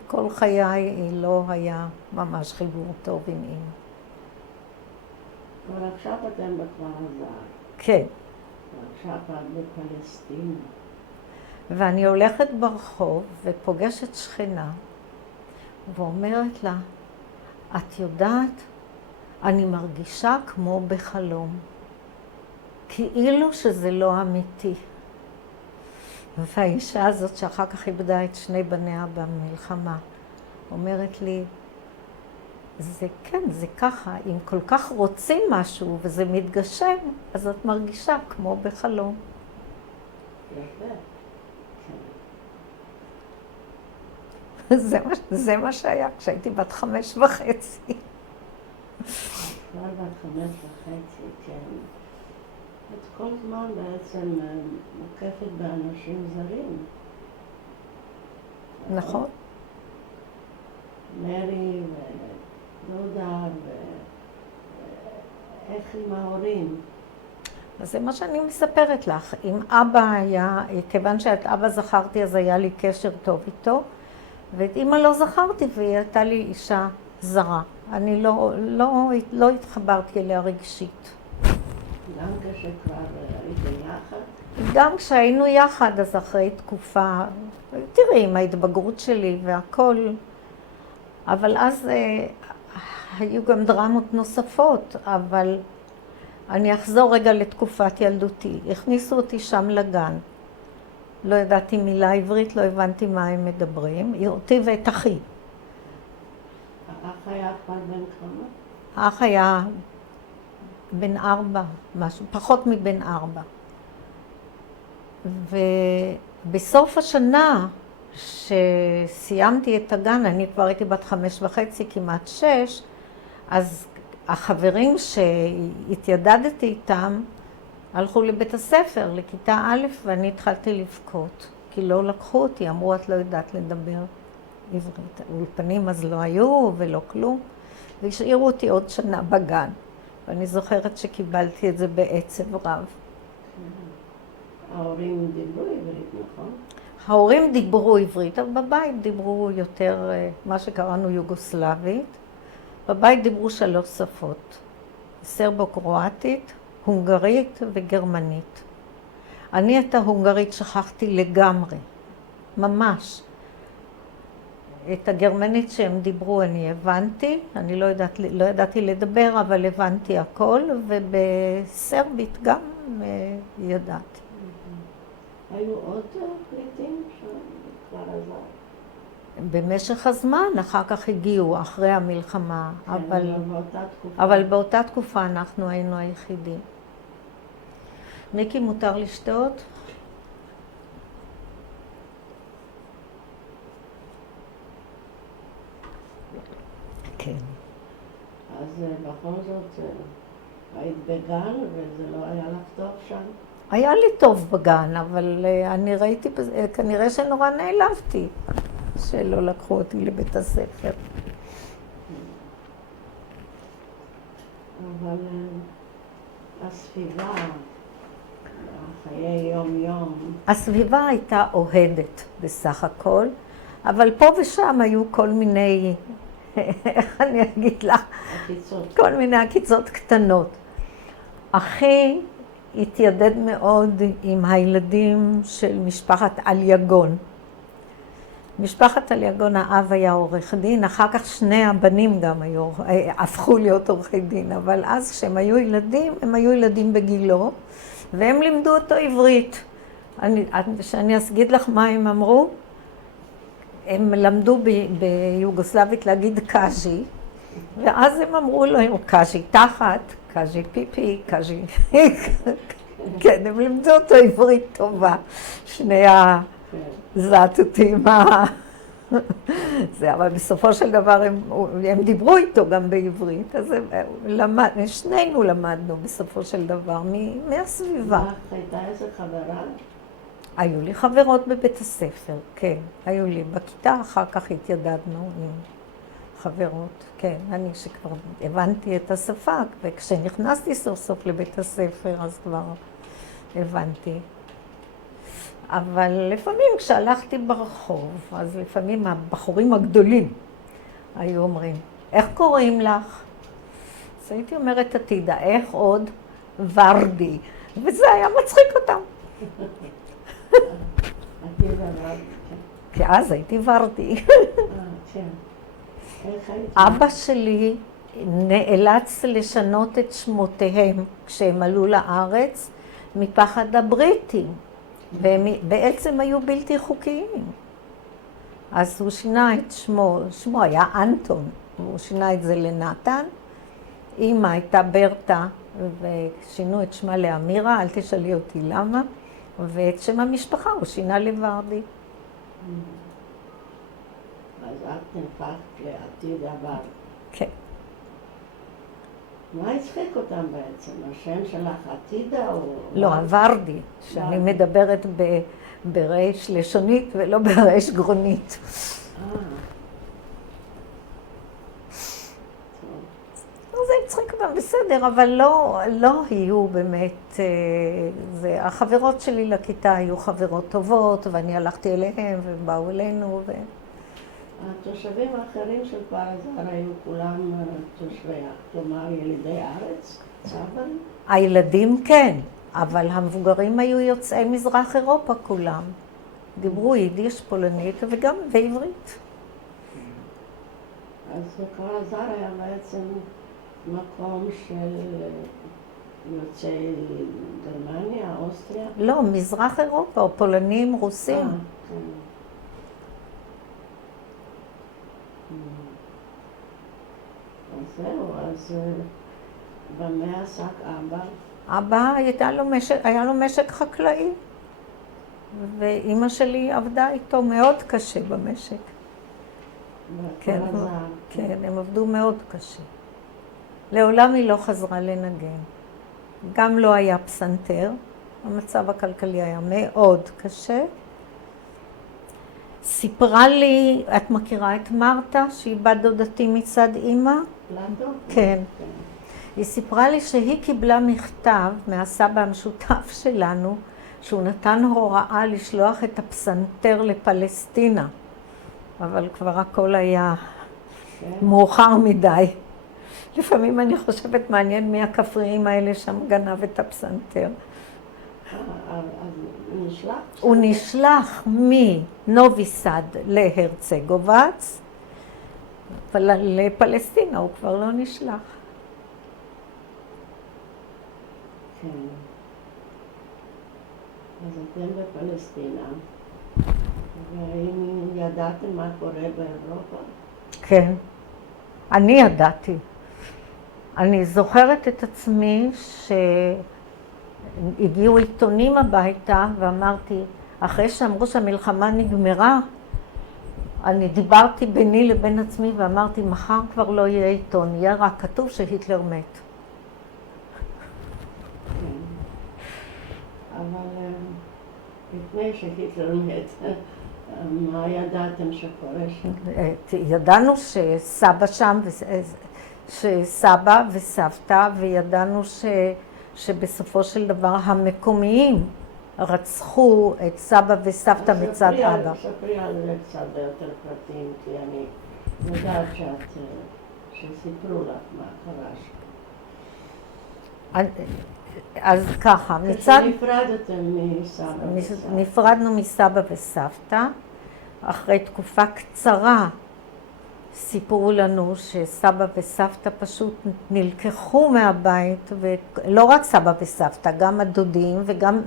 כל חיי לא היה ממש חיבור טוב עם אמא. אבל עכשיו אתם בכפר עזה. כן. ועכשיו את בפלסטינה. ואני הולכת ברחוב ופוגשת שכנה ואומרת לה, את יודעת, אני מרגישה כמו בחלום, כאילו שזה לא אמיתי. והאישה הזאת שאחר כך איבדה את שני בניה במלחמה, אומרת לי, זה כן, זה ככה, אם כל כך רוצים משהו וזה מתגשם, אז את מרגישה כמו בחלום. יפה. זה מה שהיה כשהייתי בת 5.5. כבר בת 5.5, כן. את כל זמן בעצם מוקפת באנשים זרים. נכון. מרי ודודה, ואיך עם ההורים? אז זה מה שאני מספרת לך. אם אבא היה, כיוון שאת אבא זכרתי, אז היה לי קשר טוב איתו, ואת אמא לא זכרתי, והיא הייתה לי אישה זרה. אני לא התחברתי אליה רגשית. גם כשכבר הייתם יחד? גם כשהיינו יחד, אז אחרי תקופה, תראי, עם ההתבגרות שלי והכל, אבל אז היו גם דרמות נוספות, אבל אני אחזור רגע לתקופת ילדותי. הכניסו אותי שם לגן. לא ידעתי מילה עברית, לא הבנתי מה הם מדברים. אותי ואת אחי. האח היה כבר בן כמה? האח היה בן 4, משהו, פחות מבן 4. ובסוף השנה שסיימתי את הגן, אני כבר הייתי בת 5.5, כמעט 6, אז החברים שהתיידדתי איתם הלכו לבית הספר, לכיתה א', ואני התחלתי לבכות, כי לא לקחו אותי, אמרו, את לא יודעת לדבר עברית. אולפנים אז לא היו ולא כלום, והשאירו אותי עוד שנה בגן. ואני זוכרת שקיבלתי את זה בעצב רב. ההורים דיברו עברית, נכון? ההורים דיברו עברית, אבל בבית דיברו יותר מה שקראנו יוגוסלבית. בבית דיברו 3 שפות, סרבו-קרואטית, הונגרית וגרמנית. אני את ההונגרית שכחתי לגמרי, ממש. את הגרמנית שהם דיברו אני הבנתי, אני לא ידעתי לדבר, אבל הבנתי הכל, ובסרבית גם ידעתי. היו עוד פליטים שם בכפר עזה? במשך הזמן, אחר כך הגיעו, אחרי המלחמה, כן, אבל באותה תקופה אנחנו היינו היחידים. מיקי, מותר לשתות? כן. אז בכל זאת, היית בגן וזה לא היה לך טוב שם? היה לי טוב בגן, אבל אני ראיתי, כנראה שנורא נעלבתי שלא לקחו אותי לבית הספר. אבל הסביבה, חיי יום-יום. הסביבה הייתה אוהדת בסך הכל, אבל פה ושם היו כל מיני, איך אני אגיד לך? עקיצות. כל מיני עקיצות קטנות. אחי התיידד מאוד עם הילדים של משפחת אליגון. משפחת אליגון, האב היה עורך דין, אחר כך שני הבנים גם הפכו להיות עורכי דין, אבל אז כשהם היו ילדים, הם היו ילדים בגילו, והם לימדו אותו עברית. שאני אגיד לך מה הם אמרו? הם למדו ביוגוסלבית להגיד קאז'י, ואז הם אמרו לו, קאז'י תחת, קאז'י פיפי, קאז'י... כן, הם לימדו אותו עברית טובה, שני זעת אותי עם זה, אבל בסופו של דבר הם דיברו איתו גם בעברית, אז שנינו למדנו בסופו של דבר מהסביבה. הייתה איזה חברה? היו לי חברות בבית הספר, כן, היו לי. בכיתה אחר כך התיידדנו עם חברות, כן, אני שכבר הבנתי את השפה, וכשנכנסתי סוף סוף לבית הספר אז כבר הבנתי. אבל לפעמים כשהלכתי ברחוב, אז לפעמים הבחורים הגדולים היו אומרים, איך קוראים לך? אז הייתי אומרת עתידה, איך עוד? ורדי. וזה היה מצחיק אותם. עתידה ורדי. כי אז הייתי ורדי. כן. אבא שלי נאלץ לשנות את שמותיהם כשהם עלו לארץ מפחד הבריטים. והם בעצם היו בלתי חוקיים. אז הוא שינה את שמו היה אנטון, הוא שינה את זה לנתן. אמא הייתה ברטה, ושינו את שמה לאמירה, אל תשאלי אותי למה. ואת שם המשפחה הוא שינה לוורדי. אז את נפחת לעתידה ורדי. כן. מה הצחיק אותם בעצם? השם שלך עתידה או... לא, הוורדי, שאני מדברת ברייש לשונית ולא ברייש גרונית. זה הצחיק אותם בסדר, אבל לא היו באמת... החברות שלי לכיתה היו חברות טובות, ואני הלכתי אליהם והם באו אלינו. התושבים האחרים של כפר אז"ר היו כולם תושבי, כלומר ילידי הארץ, צברים? הילדים כן, אבל המבוגרים היו יוצאי מזרח אירופה כולם. דיברו יידיש, פולנית וגם בעברית. אז כפר אז"ר היה בעצם מקום של יוצאי גרמניה, אוסטריה? לא, מזרח אירופה, או פולנים, רוסים. אז זהו, אז במה עסק אבא? אבא היה לו משק חקלאי, ואימא שלי עבדה איתו מאוד קשה במשק. כן, הם עבדו מאוד קשה. לעולם היא לא חזרה לנגן. גם לא היה פסנתר, המצב הכלכלי היה מאוד קשה. סיפרה לי, את מכירה את מרתה, שהיא בת דודתי מצד אימא? לנדו? כן. היא סיפרה לי שהיא קיבלה מכתב מהסבא המשותף שלנו, שהוא נתן הוראה לשלוח את הפסנתר לפלסטינה. אבל כבר הכל היה מאוחר מדי. לפעמים אני חושבת מעניין מי הכפריים האלה שם גנב את הפסנתר. הוא נשלח מנוביסד להרצגובץ, אבל לפלסטינה הוא כבר לא נשלח. כן. אז אתם בפלסטינה, והאם ידעתם מה קורה באירופה? כן, אני ידעתי. אני זוכרת את עצמי שהגיעו עיתונים הביתה ואמרתי, אחרי שאמרו שהמלחמה נגמרה, אני דיברתי ביני לבין עצמי ואמרתי, מחר כבר לא יהיה עיתון, יהיה רק כתוב שהיטלר מת. אבל לפני שהיטלר מת, מה ידעתם שקורה שם? ידענו שסבא שם, שסבא וסבתא, וידענו שבסופו של דבר המקומיים רצחו את סבא וסבתא מצד אבא. ספרי על זה קצת יותר פרטים, כי אני יודעת שסיפרו לך מה קרה שם. אז ככה, כשנפרדתם מסבא וסבתא. נפרדנו מסבא וסבתא, אחרי תקופה קצרה סיפרו לנו שסבא וסבתא פשוט נלקחו מהבית, ולא רק סבא וסבתא, גם הדודים וגם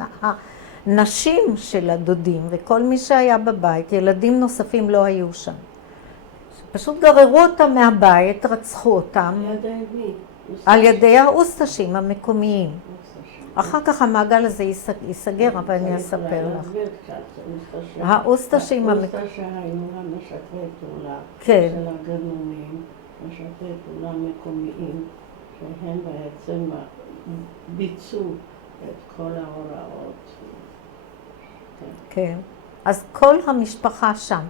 הנשים של הדודים, וכל מי שהיה בבית, ילדים נוספים לא היו שם. פשוט גררו אותם מהבית, רצחו אותם. על ידי מי? על ידי האוסטשים המקומיים. אחר כך המעגל הזה ייסגר, אבל אני אספר לך. האוסטשים... האוסטשה היו המשתפי פעולה כן. של הגרמנים, משתפי פעולה מקומיים, שהם בעצם ביצעו את כל ההוראות. כן. אז כל המשפחה שם,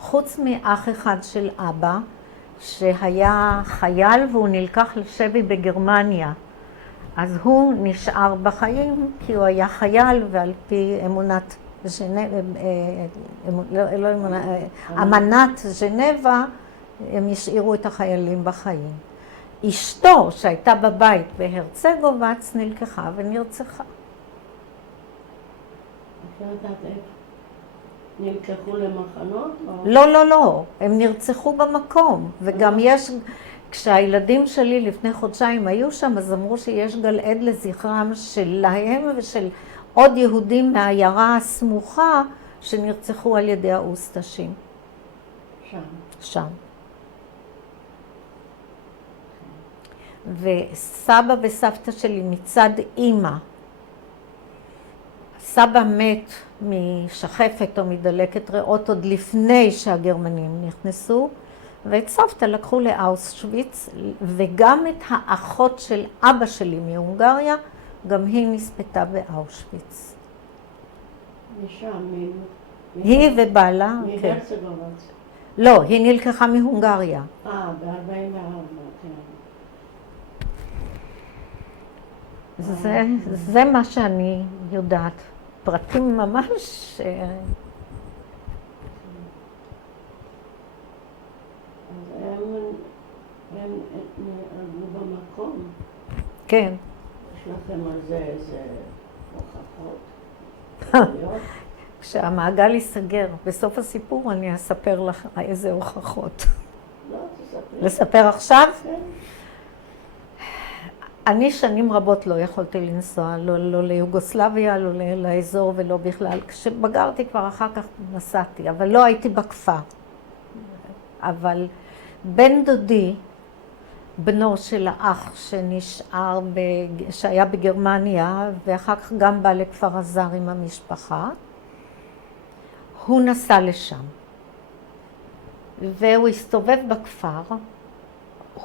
חוץ מאח אחד של אבא, שהיה חייל והוא נלקח לשבי בגרמניה, אז הוא נשאר בחיים כי הוא היה חייל, ועל פי אמונת אמנת ז'נבה, הם השאירו את החיילים בחיים. אשתו שהייתה בבית בהרצגובץ נלקחה ונרצחה. את לא יודעת איך? נלקחו למחנות? לא, הם נרצחו במקום, וגם יש... כשהילדים שלי לפני חודשיים היו שם, אז אמרו שיש גלעד לזכרם שלהם ושל עוד יהודים מהעיירה הסמוכה שנרצחו על ידי האוסטשים. שם. וסבא וסבתא שלי מצד אימא, סבא מת משחפת או מדלקת ריאות עוד לפני שהגרמנים נכנסו, ואת סבתא לקחו לאושוויץ, וגם את האחות של אבא שלי מהונגריה, גם היא נספתה באושוויץ. משם, היא ובעלה, כן. מהרצגובץ. לא, היא נלקחה מהונגריה. ב-44, כן. זה מה שאני יודעת. פרטים ממש... הם נהרגו במקום. כן. יש לכם על זה איזה הוכחות? כשהמעגל ייסגר, בסוף הסיפור אני אספר לך איזה הוכחות. לא, תספרי. לספר עכשיו? כן. אני שנים רבות לא יכולתי לנסוע, לא ליוגוסלביה, לא לאזור ולא בכלל. כשבגרתי כבר אחר כך נסעתי, אבל לא הייתי בכפר. אבל בן דודי, בנו של האח שהיה בגרמניה, ואחר כך גם בא לכפר עזר עם המשפחה, הוא נסע לשם. והוא הסתובב בכפר,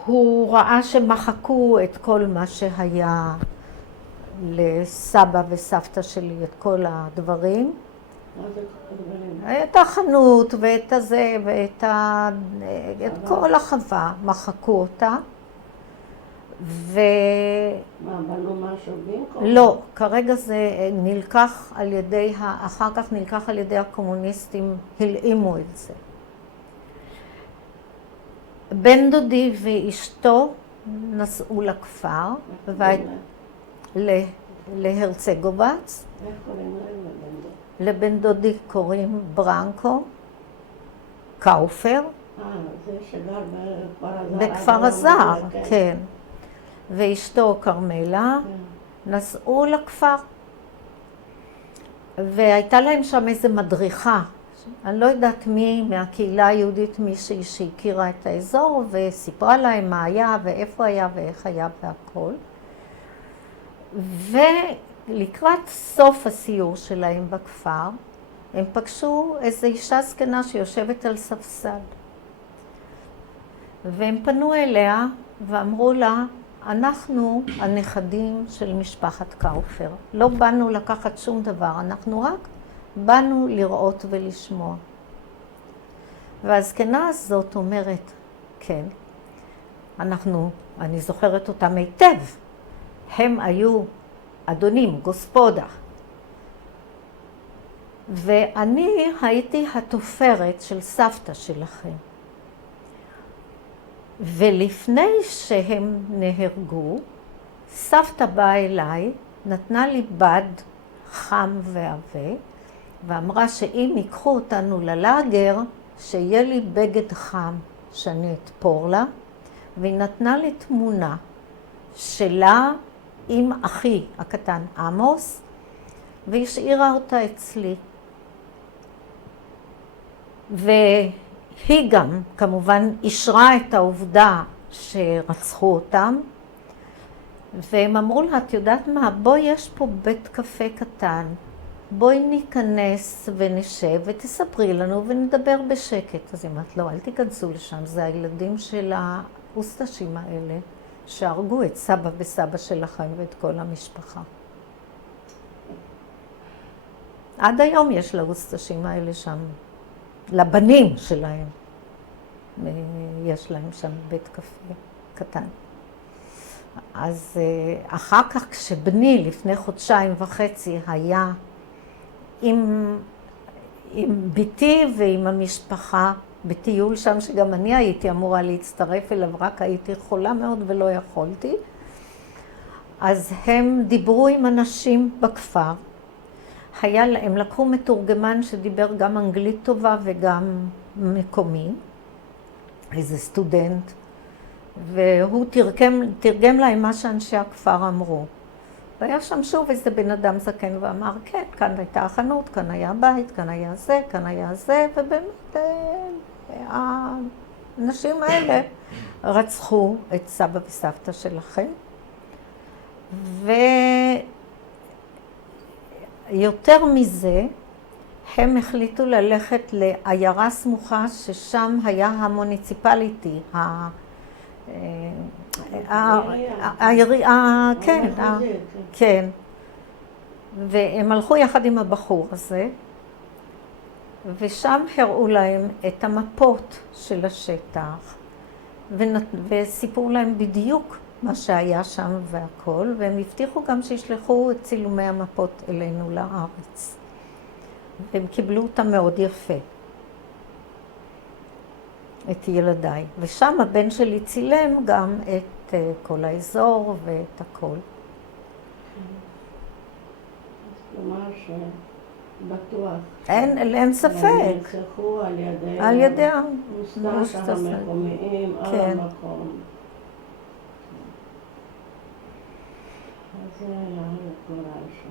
הוא ראה שמחקו את כל מה שהיה לסבא וסבתא שלי, את כל הדברים. מה זה כל הדברים? את החנות ואת הזה ואת את כל החווה, מחקו אותה. מה, בנו משהו במקום? לא, כרגע זה נלקח על ידי, אחר כך נלקח על ידי הקומוניסטים, הלאימו את זה. בן דודי ואשתו נסעו לכפר, להרצגובץ. איך קוראים להם לבן דודי? לבן דודי קוראים ברנקו, קאופר. זה שגר בכפר עזר. בכפר עזר, כן. ואשתו קרמלה נסעו לכפר. והייתה להם שם איזו מדריכה. אני לא יודעת מי מהקהילה היהודית, מישהי שהכירה את האזור, וסיפרה להם מה היה ואיפה היה ואיך היה והכל. ולקראת סוף הסיור שלהם בכפר, הם פגשו איזו אישה זקנה שיושבת על ספסל. והם פנו אליה ואמרו לה, אנחנו הנכדים של משפחת קאופר. לא באנו לקחת שום דבר, אנחנו רק באנו לראות ולשמוע. והזקנה הזאת אומרת, כן, אני זוכרת אותם היטב. הם היו אדונים, גוספודה. ואני הייתי התופרת של סבתא שלכם. ולפני שהם נהרגו, סבתא באה אליי, נתנה לי בד חם ועבה, ואמרה שאם ייקחו אותנו ללאגר, שיהיה לי בגד חם שאני אתפור לה, והיא נתנה לי תמונה שלה עם אחי הקטן עמוס, והשאירה אותה אצלי. והיא גם כמובן אישרה את העובדה שרצחו אותם, והם אמרו לה, את יודעת מה, בואי, יש פה בית קפה קטן, בואי ניכנס ונשב ותספרי לנו ונדבר בשקט. אז היא אמרת, לא, אל תיכנסו לשם, זה הילדים של האוסטשים האלה, שהרגו את סבא וסבא שלכם ואת כל המשפחה. עד היום יש לאוסטשים האלה שם, לבנים שלהם, יש להם שם בית קפה קטן. אז אחר כך כשבני לפני 1.5 חודשים היה עם ביתי ועם המשפחה בטיול שם, שגם אני הייתי אמורה להצטרף אליו, רק הייתי חולה מאוד ולא יכולתי. אז הם דיברו עם אנשים בכפר. הם לקחו מתורגמן שדיבר גם אנגלית טובה וגם מקומי, איזה סטודנט, והוא תרגם להם מה שאנשי הכפר אמרו. והיה שם שוב איזה בן אדם זקן ואמר, כן, כאן הייתה החנות, כאן היה הבית, כאן היה זה, כאן היה זה, ובאמת האנשים האלה רצחו את סבא וסבתא שלכם. ויותר מזה, הם החליטו ללכת לעיירה סמוכה, ששם היה המוניציפליטי, העירייה, כן, כן. והם הלכו יחד עם הבחור הזה, ושם הראו להם את המפות של השטח, וסיפרו להם בדיוק מה שהיה שם והכל, והם הבטיחו גם שישלחו את צילומי המפות אלינו לארץ. והם קיבלו אותם מאוד יפה, את ילדיי. ושם הבן שלי צילם גם את כל האזור ואת הכל. כלומר שבטוח. אין ספק. הם נרצחו על ידי המוסטש המקומיים על המקום. אז זה היה גורל שם.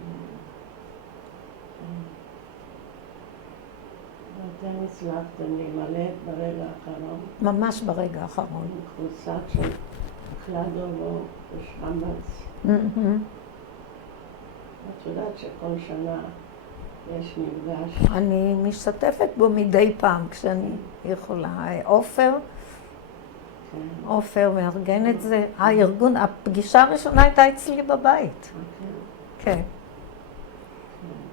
ואתם הצלחתם להימלט ברגע האחרון. ממש ברגע האחרון. קבוצה של קלדובו ושרמבץ. את יודעת שכל שנה יש מפגש. אני משתתפת בו מדי פעם כשאני יכולה. עופר מארגן את זה. הפגישה הראשונה הייתה אצלי בבית. כן.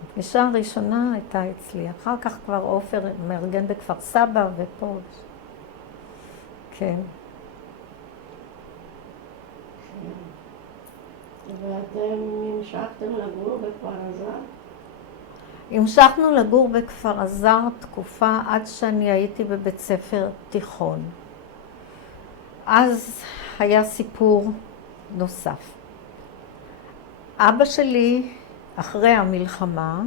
הפגישה הראשונה הייתה אצלי. אחר כך כבר עופר מארגן בכפר סבא ופה. כן. ואתם המשכתם לגור בכפר עזר? המשכנו לגור בכפר עזר תקופה עד שאני הייתי בבית ספר תיכון. אז היה סיפור נוסף. אבא שלי, אחרי המלחמה,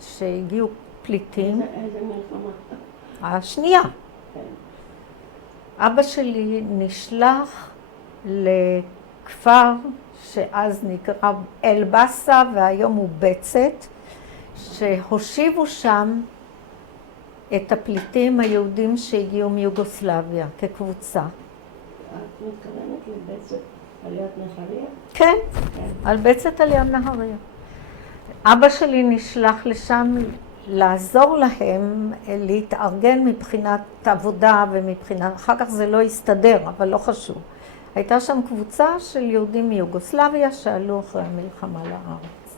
שהגיעו פליטים... איזה מלחמה? השנייה. כן. אבא שלי נשלח לכפר שאז נקרא אל-בסה והיום הוא בצת, שהושיבו שם את הפליטים היהודים שהגיעו מיוגוסלביה כקבוצה. את מתכוונת לבצת על יד נהריה? כן, על בצת על יד נהריה. אבא שלי נשלח לשם לעזור להם להתארגן מבחינת עבודה ומבחינת... אחר כך זה לא הסתדר, אבל לא חשוב. הייתה שם קבוצה של יהודים מיוגוסלביה שעלו אחרי המלחמה לארץ.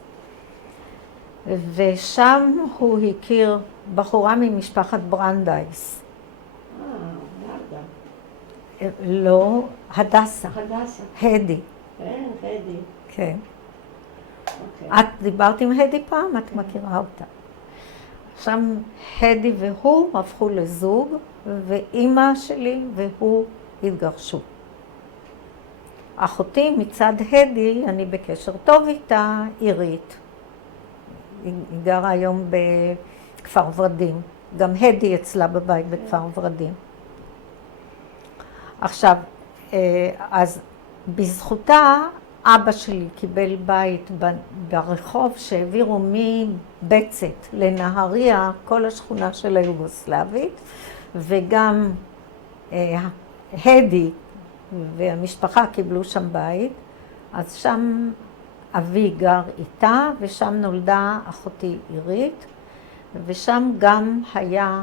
ושם הוא הכיר בחורה ממשפחת ברנדייס. ברדה. לא, הדסה. הדסה. הדי. כן, הדי. כן. אוקיי. את דיברת עם הדי פעם? את מכירה אותה. שם הדי והוא הפכו לזוג, ואימא שלי והוא התגרשו. אחותי מצד הדי, אני בקשר טוב איתה, עירית. היא גרה היום בכפר ורדים. גם הדי אצלה בבית בכפר ורדים. עכשיו, אז בזכותה אבא שלי קיבל בית ברחוב שהעבירו מבצת לנהריה, כל השכונה של היוגוסלבית, וגם הדי והמשפחה קיבלו שם בית. אז שם אבי גר איתה, ושם נולדה אחותי עירית, ושם גם היה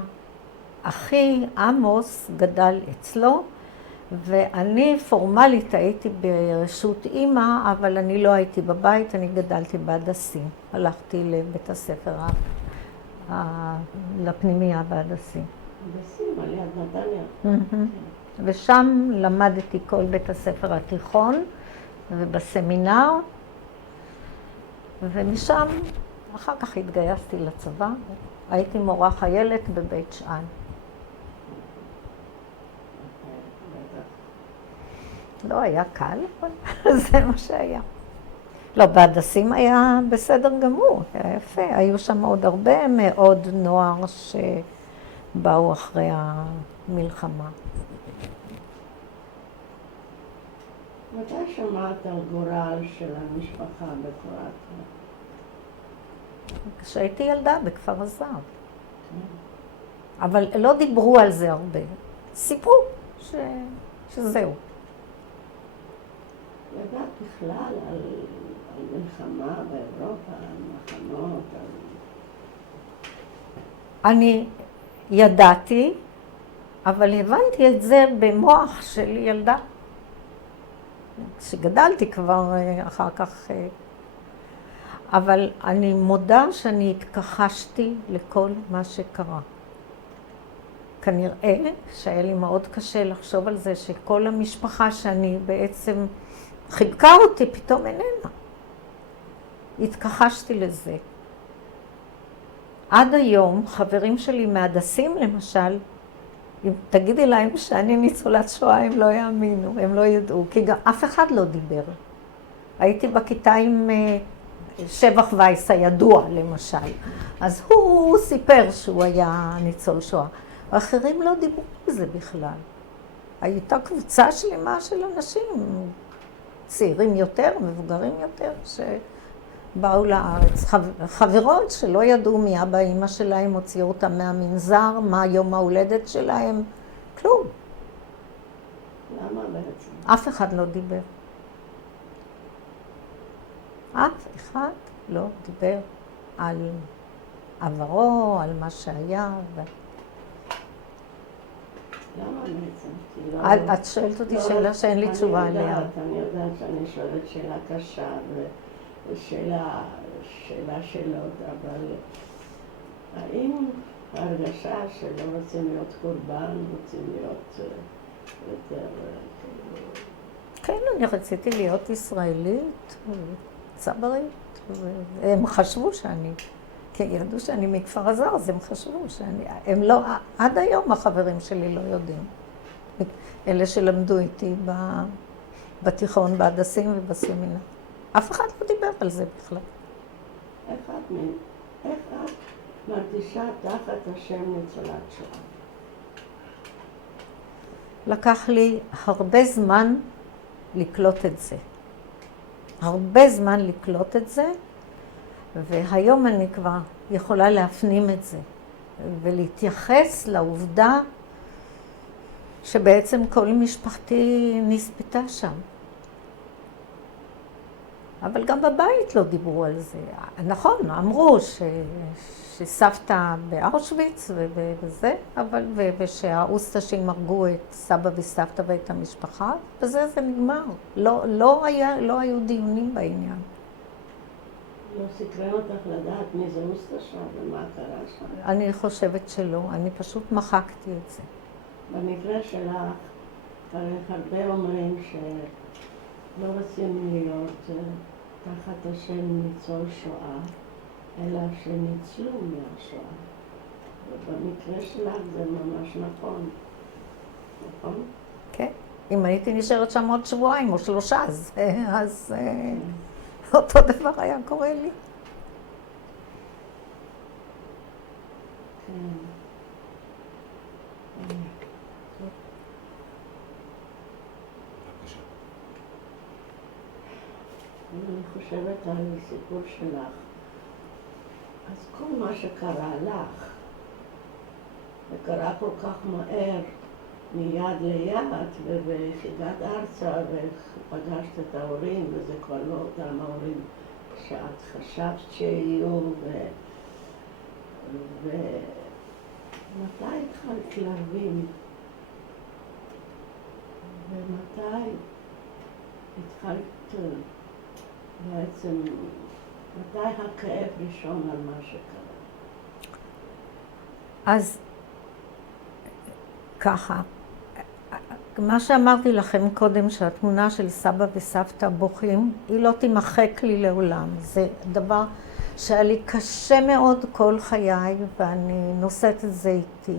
אחי עמוס גדל אצלו, ואני פורמלית הייתי ברשות אימא, אבל אני לא הייתי בבית, אני גדלתי בהדסים. הלכתי לבית הספר, לפנימייה בהדסים. הדסים, על יד נתניה. ושם למדתי כל בית הספר התיכון ובסמינר, ומשם אחר כך התגייסתי לצבא. הייתי מורה חיילת בבית שאן. לא היה קל, אבל זה מה שהיה. לא, בהדסים היה בסדר גמור, היה יפה. היו שם עוד הרבה מאוד נוער שבאו אחרי המלחמה. מתי שמעת על גורל של המשפחה בקרואטיה? כשהייתי ילדה בכפר הזר. אבל לא דיברו על זה הרבה. סיפרו שזהו. ידעת בכלל על מלחמה באירופה, על מחנות, אני ידעתי, אבל הבנתי את זה במוח של ילדה. כשגדלתי כבר אחר כך, אבל אני מודה שאני התכחשתי לכל מה שקרה. כנראה שהיה לי מאוד קשה לחשוב על זה שכל המשפחה שאני בעצם חיבקה אותי פתאום איננה. התכחשתי לזה. עד היום חברים שלי מהדסים למשל, אם תגידי להם שאני ניצולת שואה, הם לא יאמינו, הם לא ידעו, כי גם אף אחד לא דיבר. הייתי בכיתה עם שבח וייס הידוע למשל, אז הוא סיפר שהוא היה ניצול שואה. האחרים לא דיברו על זה בכלל. הייתה קבוצה שלמה של אנשים, צעירים יותר, מבוגרים יותר, שבאו לארץ. חברות שלא ידעו מי אבא אמא שלהם, הוציאו אותם מהמנזר, מה יום ההולדת שלהם, כלום. למה בעצם? אף אחד לא דיבר. אף אחד לא דיבר על עברו, על מה שהיה. למה בעצם? את שואלת אותי שאלה שאין לי תשובה עליה. אני יודעת שאני שואלת שאלה קשה ושאלה שאלות, אבל האם ההרגשה שלא רוצים להיות קורבן, רוצים להיות יותר... כן, אני רציתי להיות ישראלית, צברית, והם חשבו שאני, כי ידעו שאני מכפר הזר, אז הם חשבו שאני, הם לא, עד היום החברים שלי לא יודעים. אלה שלמדו איתי בתיכון, בהדסים ובסמינר. אף אחד לא דיבר על זה בכלל. איך את מרגישה תחת השם ניצולת שואה? לקח לי הרבה זמן לקלוט את זה. הרבה זמן לקלוט את זה, והיום אני כבר יכולה להפנים את זה, ולהתייחס לעובדה שבעצם כל משפחתי נספתה שם. אבל גם בבית לא דיברו על זה. נכון, אמרו שסבתא באושוויץ וזה, אבל ושהאוסטשים הרגו את סבא וסבתא ואת המשפחה, בזה זה נגמר. לא היו דיונים בעניין. לא סקרן אותך לדעת מי זה אוסטשה ומה קרה שם? אני חושבת שלא, אני פשוט מחקתי את זה. במקרה שלך, הרבה אומרים שלא רוצים להיות תחת השם ניצול שואה, אלא שניצלו מהשואה. ובמקרה שלך זה ממש נכון. נכון? כן. אם הייתי נשארת שם עוד שבועיים או 3, אז אותו דבר היה קורה לי. כן. אני חושבת על הסיפור שלך. אז כל מה שקרה לך, וקרה כל כך מהר, מיד ליד והגעת ארצה ופגשת את ההורים, וזה כבר לא אותם ההורים שאת חשבת שיהיו, ומתי התחלת להבין? ומתי התחלת בעצם, מתי הכאב ראשון על מה שקרה? אז ככה, מה שאמרתי לכם קודם, שהתמונה של סבא וסבתא בוכים, היא לא תימחק לי לעולם. זה דבר שהיה לי קשה מאוד כל חיי, ואני נושאת את זה איתי.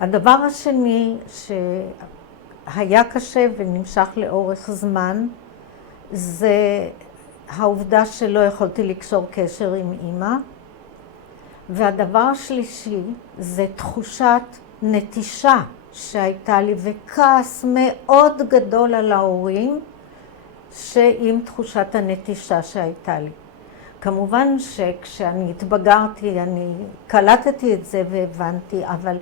הדבר השני שהיה קשה ונמשך לאורך זמן, זה העובדה שלא יכולתי לקשור קשר עם אמא. והדבר השלישי זה תחושת נטישה שהייתה לי, וכעס מאוד גדול על ההורים שעם תחושת הנטישה שהייתה לי. כמובן שכשאני התבגרתי אני קלטתי את זה והבנתי, אבל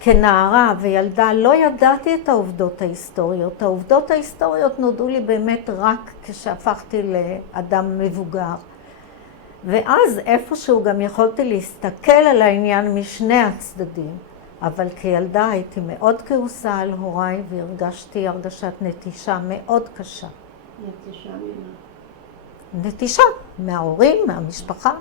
כנערה וילדה לא ידעתי את העובדות ההיסטוריות. העובדות ההיסטוריות נודעו לי באמת רק כשהפכתי לאדם מבוגר. ואז איפשהו גם יכולתי להסתכל על העניין משני הצדדים. אבל כילדה הייתי מאוד כעוסה על הוריי והרגשתי הרגשת נטישה מאוד קשה. נטישה ממה? נטישה מההורים, מהמשפחה.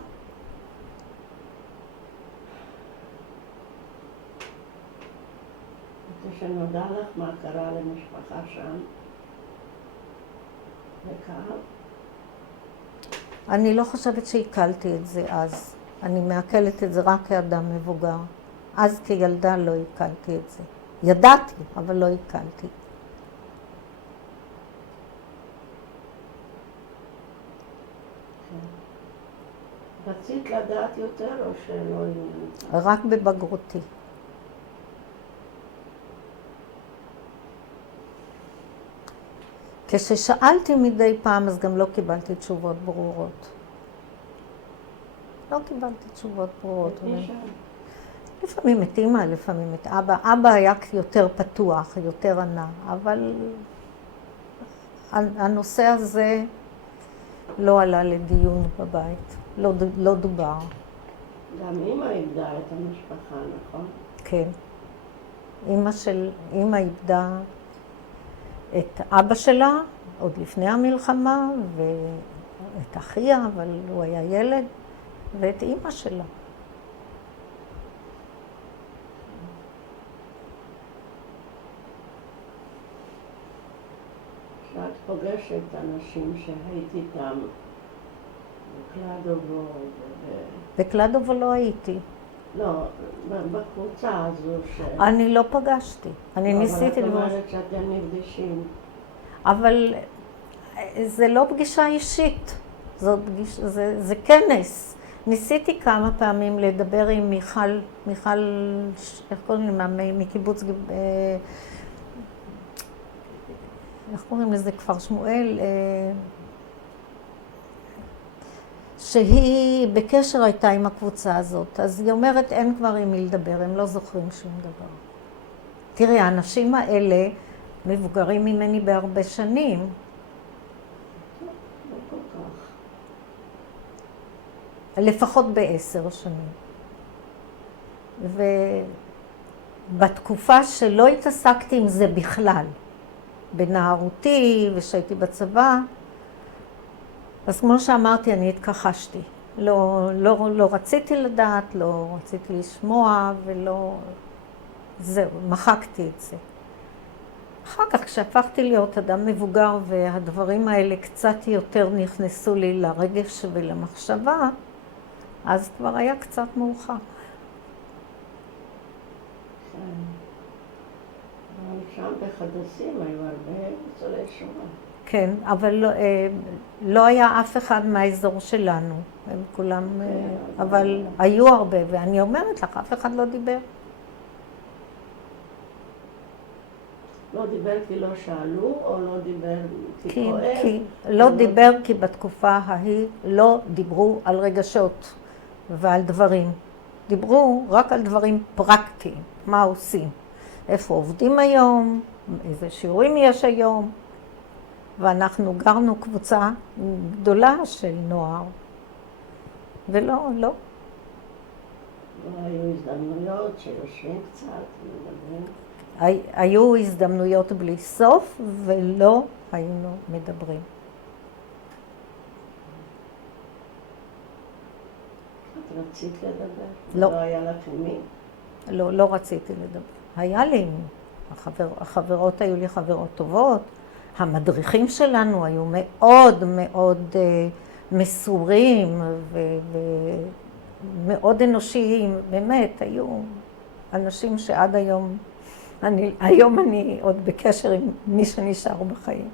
כשנודע לך מה קרה למשפחה שם, וכאב? אני לא חושבת שעיכלתי את זה אז. אני מעכלת את זה רק כאדם מבוגר. אז כילדה לא עיכלתי את זה. ידעתי, אבל לא עיכלתי. רצית לדעת יותר או שלא עניין? רק בבגרותי. כששאלתי מדי פעם, אז גם לא קיבלתי תשובות ברורות. לא קיבלתי תשובות ברורות. לפעמים את אמא, לפעמים את אבא. אבא היה יותר פתוח, יותר ענה, אבל הנושא הזה לא עלה לדיון בבית, לא דובר. גם אמא איבדה את המשפחה, נכון? כן. אמא איבדה את אבא שלה, עוד לפני המלחמה, ואת אחיה, אבל הוא היה ילד, ואת אמא שלה. כשאת פוגשת אנשים שהיית איתם בקלדובו בקלדובו לא הייתי. לא, בקבוצה הזו אני לא פגשתי. אני ניסיתי אבל את אומרת שאתם נפגשים. אבל זה לא פגישה אישית. זה כנס. ניסיתי כמה פעמים לדבר עם מיכל, איך קוראים לה, מקיבוץ, איך קוראים לזה, כפר שמואל, שהיא בקשר הייתה עם הקבוצה הזאת. אז היא אומרת, אין כבר עם מי לדבר, הם לא זוכרים שום דבר. תראי, האנשים האלה מבוגרים ממני בהרבה שנים. לא כל כך. לפחות ב10 שנים. ובתקופה שלא התעסקתי עם זה בכלל, בנערותי ושהייתי בצבא, אז כמו שאמרתי, אני התכחשתי. לא רציתי לדעת, לא רציתי לשמוע, ולא... זהו, מחקתי את זה. אחר כך, כשהפכתי להיות אדם מבוגר, והדברים האלה קצת יותר נכנסו לי לרגש ולמחשבה, אז כבר היה קצת מאוחר. שם בחדשים היו הרבה ניצולי שואה. כן, אבל לא היה אף אחד מהאזור שלנו. הם כולם, אבל היו הרבה, ואני אומרת לך, אף אחד לא דיבר. לא דיבר כי לא שאלו, או לא דיבר כי כואב? לא דיבר כי בתקופה ההיא לא דיברו על רגשות ועל דברים. דיברו רק על דברים פרקטיים, מה עושים. איפה עובדים היום, איזה שיעורים יש היום, ואנחנו גרנו קבוצה גדולה של נוער. ולא, לא. לא היו הזדמנויות שיושבים קצת ומדברים. היו הזדמנויות בלי סוף, ולא היינו מדברים. את רצית לדבר? לא. לא היה לכם מי? לא, לא רציתי לדבר. היה לי, החברות היו לי חברות טובות, המדריכים שלנו היו מאוד מאוד מסורים ומאוד אנושיים, באמת, היו אנשים שעד היום, היום אני עוד בקשר עם מי שנשאר בחיים.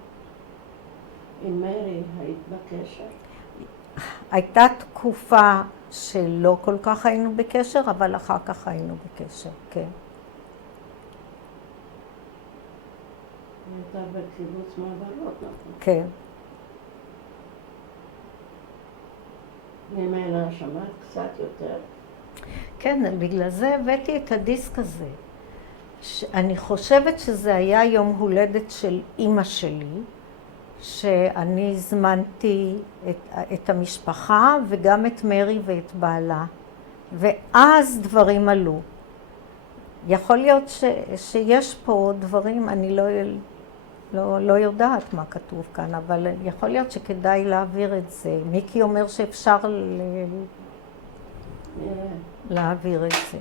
עם מרי היית בקשר? הייתה תקופה שלא כל כך היינו בקשר, אבל אחר כך היינו בקשר, כן. הייתה בקיבוץ מעברות, נכון? כן. ממנה שמעת קצת יותר? כן, בגלל זה הבאתי את הדיסק הזה. אני חושבת שזה היה יום הולדת של אימא שלי, שאני הזמנתי את המשפחה וגם את מרי ואת בעלה, ואז דברים עלו. יכול להיות שיש פה דברים, אני לא יודעת מה כתוב כאן, אבל יכול להיות שכדאי להעביר את זה. מיקי אומר שאפשר להעביר את זה.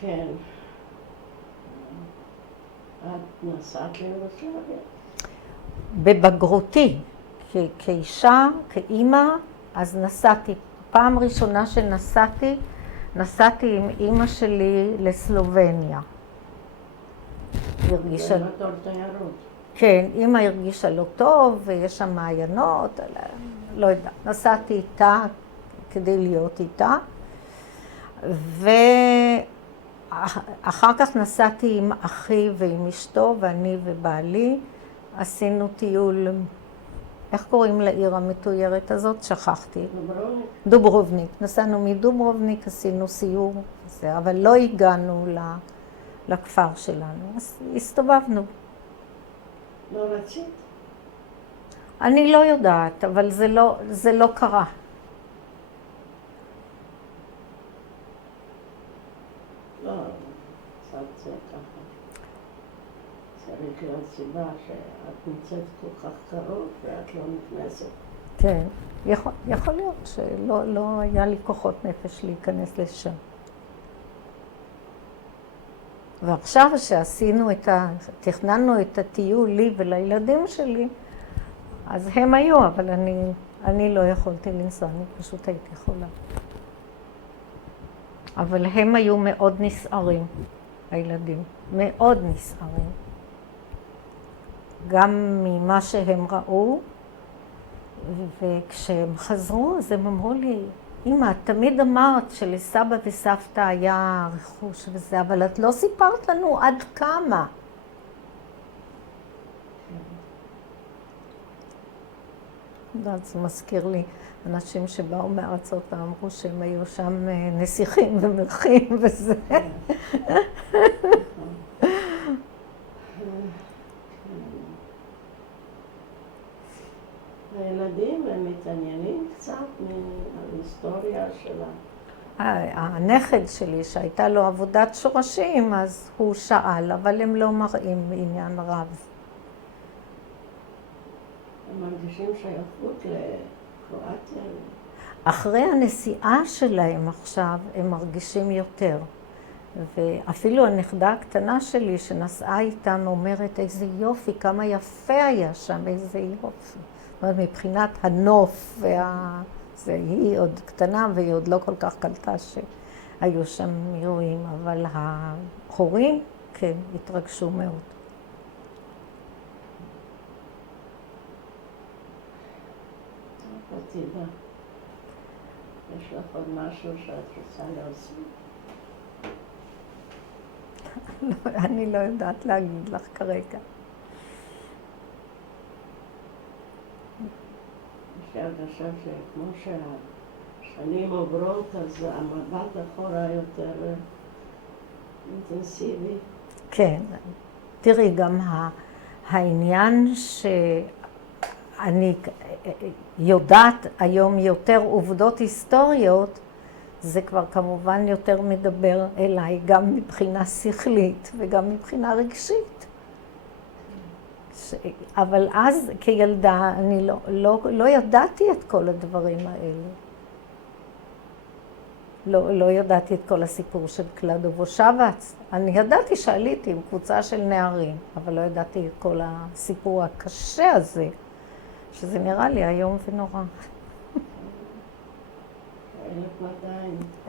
כן. את נסעת לירושלים? בבגרותי, כאישה, כאימא, אז נסעתי. פעם ראשונה שנסעתי, נסעתי עם אימא שלי לסלובניה. הרגישה... בתור תיירות. כן, אימא הרגישה לא טוב, ויש שם מעיינות, לא יודעת. נסעתי איתה כדי להיות איתה, ואחר כך נסעתי עם אחי ועם אשתו, ואני ובעלי. עשינו טיול, איך קוראים לעיר המתוירת הזאת? שכחתי. דוברובניק. דוברובניק. נסענו מדוברובניק, עשינו סיור, אבל לא הגענו לכפר שלנו, אז הסתובבנו. לא רצית? אני לא יודעת, אבל זה לא קרה. לא, קצת זה ככה. צריך להיות סיבה שאת נמצאת כל כך קרוב ואת לא נכנסת. כן, יכול להיות שלא היה לי כוחות נפש להיכנס לשם. ועכשיו שעשינו תכננו את הטיול לי ולילדים שלי, אז הם היו, אבל אני לא יכולתי לנסוע, אני פשוט הייתי חולה. אבל הם היו מאוד נסערים, הילדים, מאוד נסערים. גם ממה שהם ראו, וכשהם חזרו, אז הם אמרו לי, אמא, את תמיד אמרת שלסבא וסבתא היה רכוש וזה, אבל את לא סיפרת לנו עד כמה. זה מזכיר לי אנשים שבאו מארצות ואמרו שהם היו שם נסיכים ומלכים וזה. הילדים הם מתעניינים קצת מההיסטוריה שלה. הנכד שלי שהייתה לו עבודת שורשים, אז הוא שאל, אבל הם לא מראים עניין רב. הם מרגישים שייכות לקרואטיה. אחרי הנסיעה שלהם עכשיו, הם מרגישים יותר. ואפילו הנכדה הקטנה שלי שנסעה איתם אומרת, איזה יופי, כמה יפה היה שם, איזה יופי. זאת אומרת, מבחינת הנוף, היא עוד קטנה והיא עוד לא כל כך קלטה שהיו שם אירועים, אבל ההורים, כן, התרגשו מאוד. תודה. יש לך עוד משהו שאת רוצה להוסיף? אני לא יודעת להגיד לך כרגע. יש לי הרגשה שכמו שהשנים עוברות, אז המבט אחורה יותר אינטנסיבי. כן. תראי, גם העניין שאני יודעת היום יותר עובדות היסטוריות, זה כבר כמובן יותר מדבר אליי, גם מבחינה שכלית וגם מבחינה רגשית. אבל אז כילדה אני לא ידעתי את כל הדברים האלה. לא ידעתי את כל הסיפור של קלדוב שבץ. אני ידעתי שעליתי עם קבוצה של נערים, אבל לא ידעתי את כל הסיפור הקשה הזה, שזה נראה לי איום ונורא.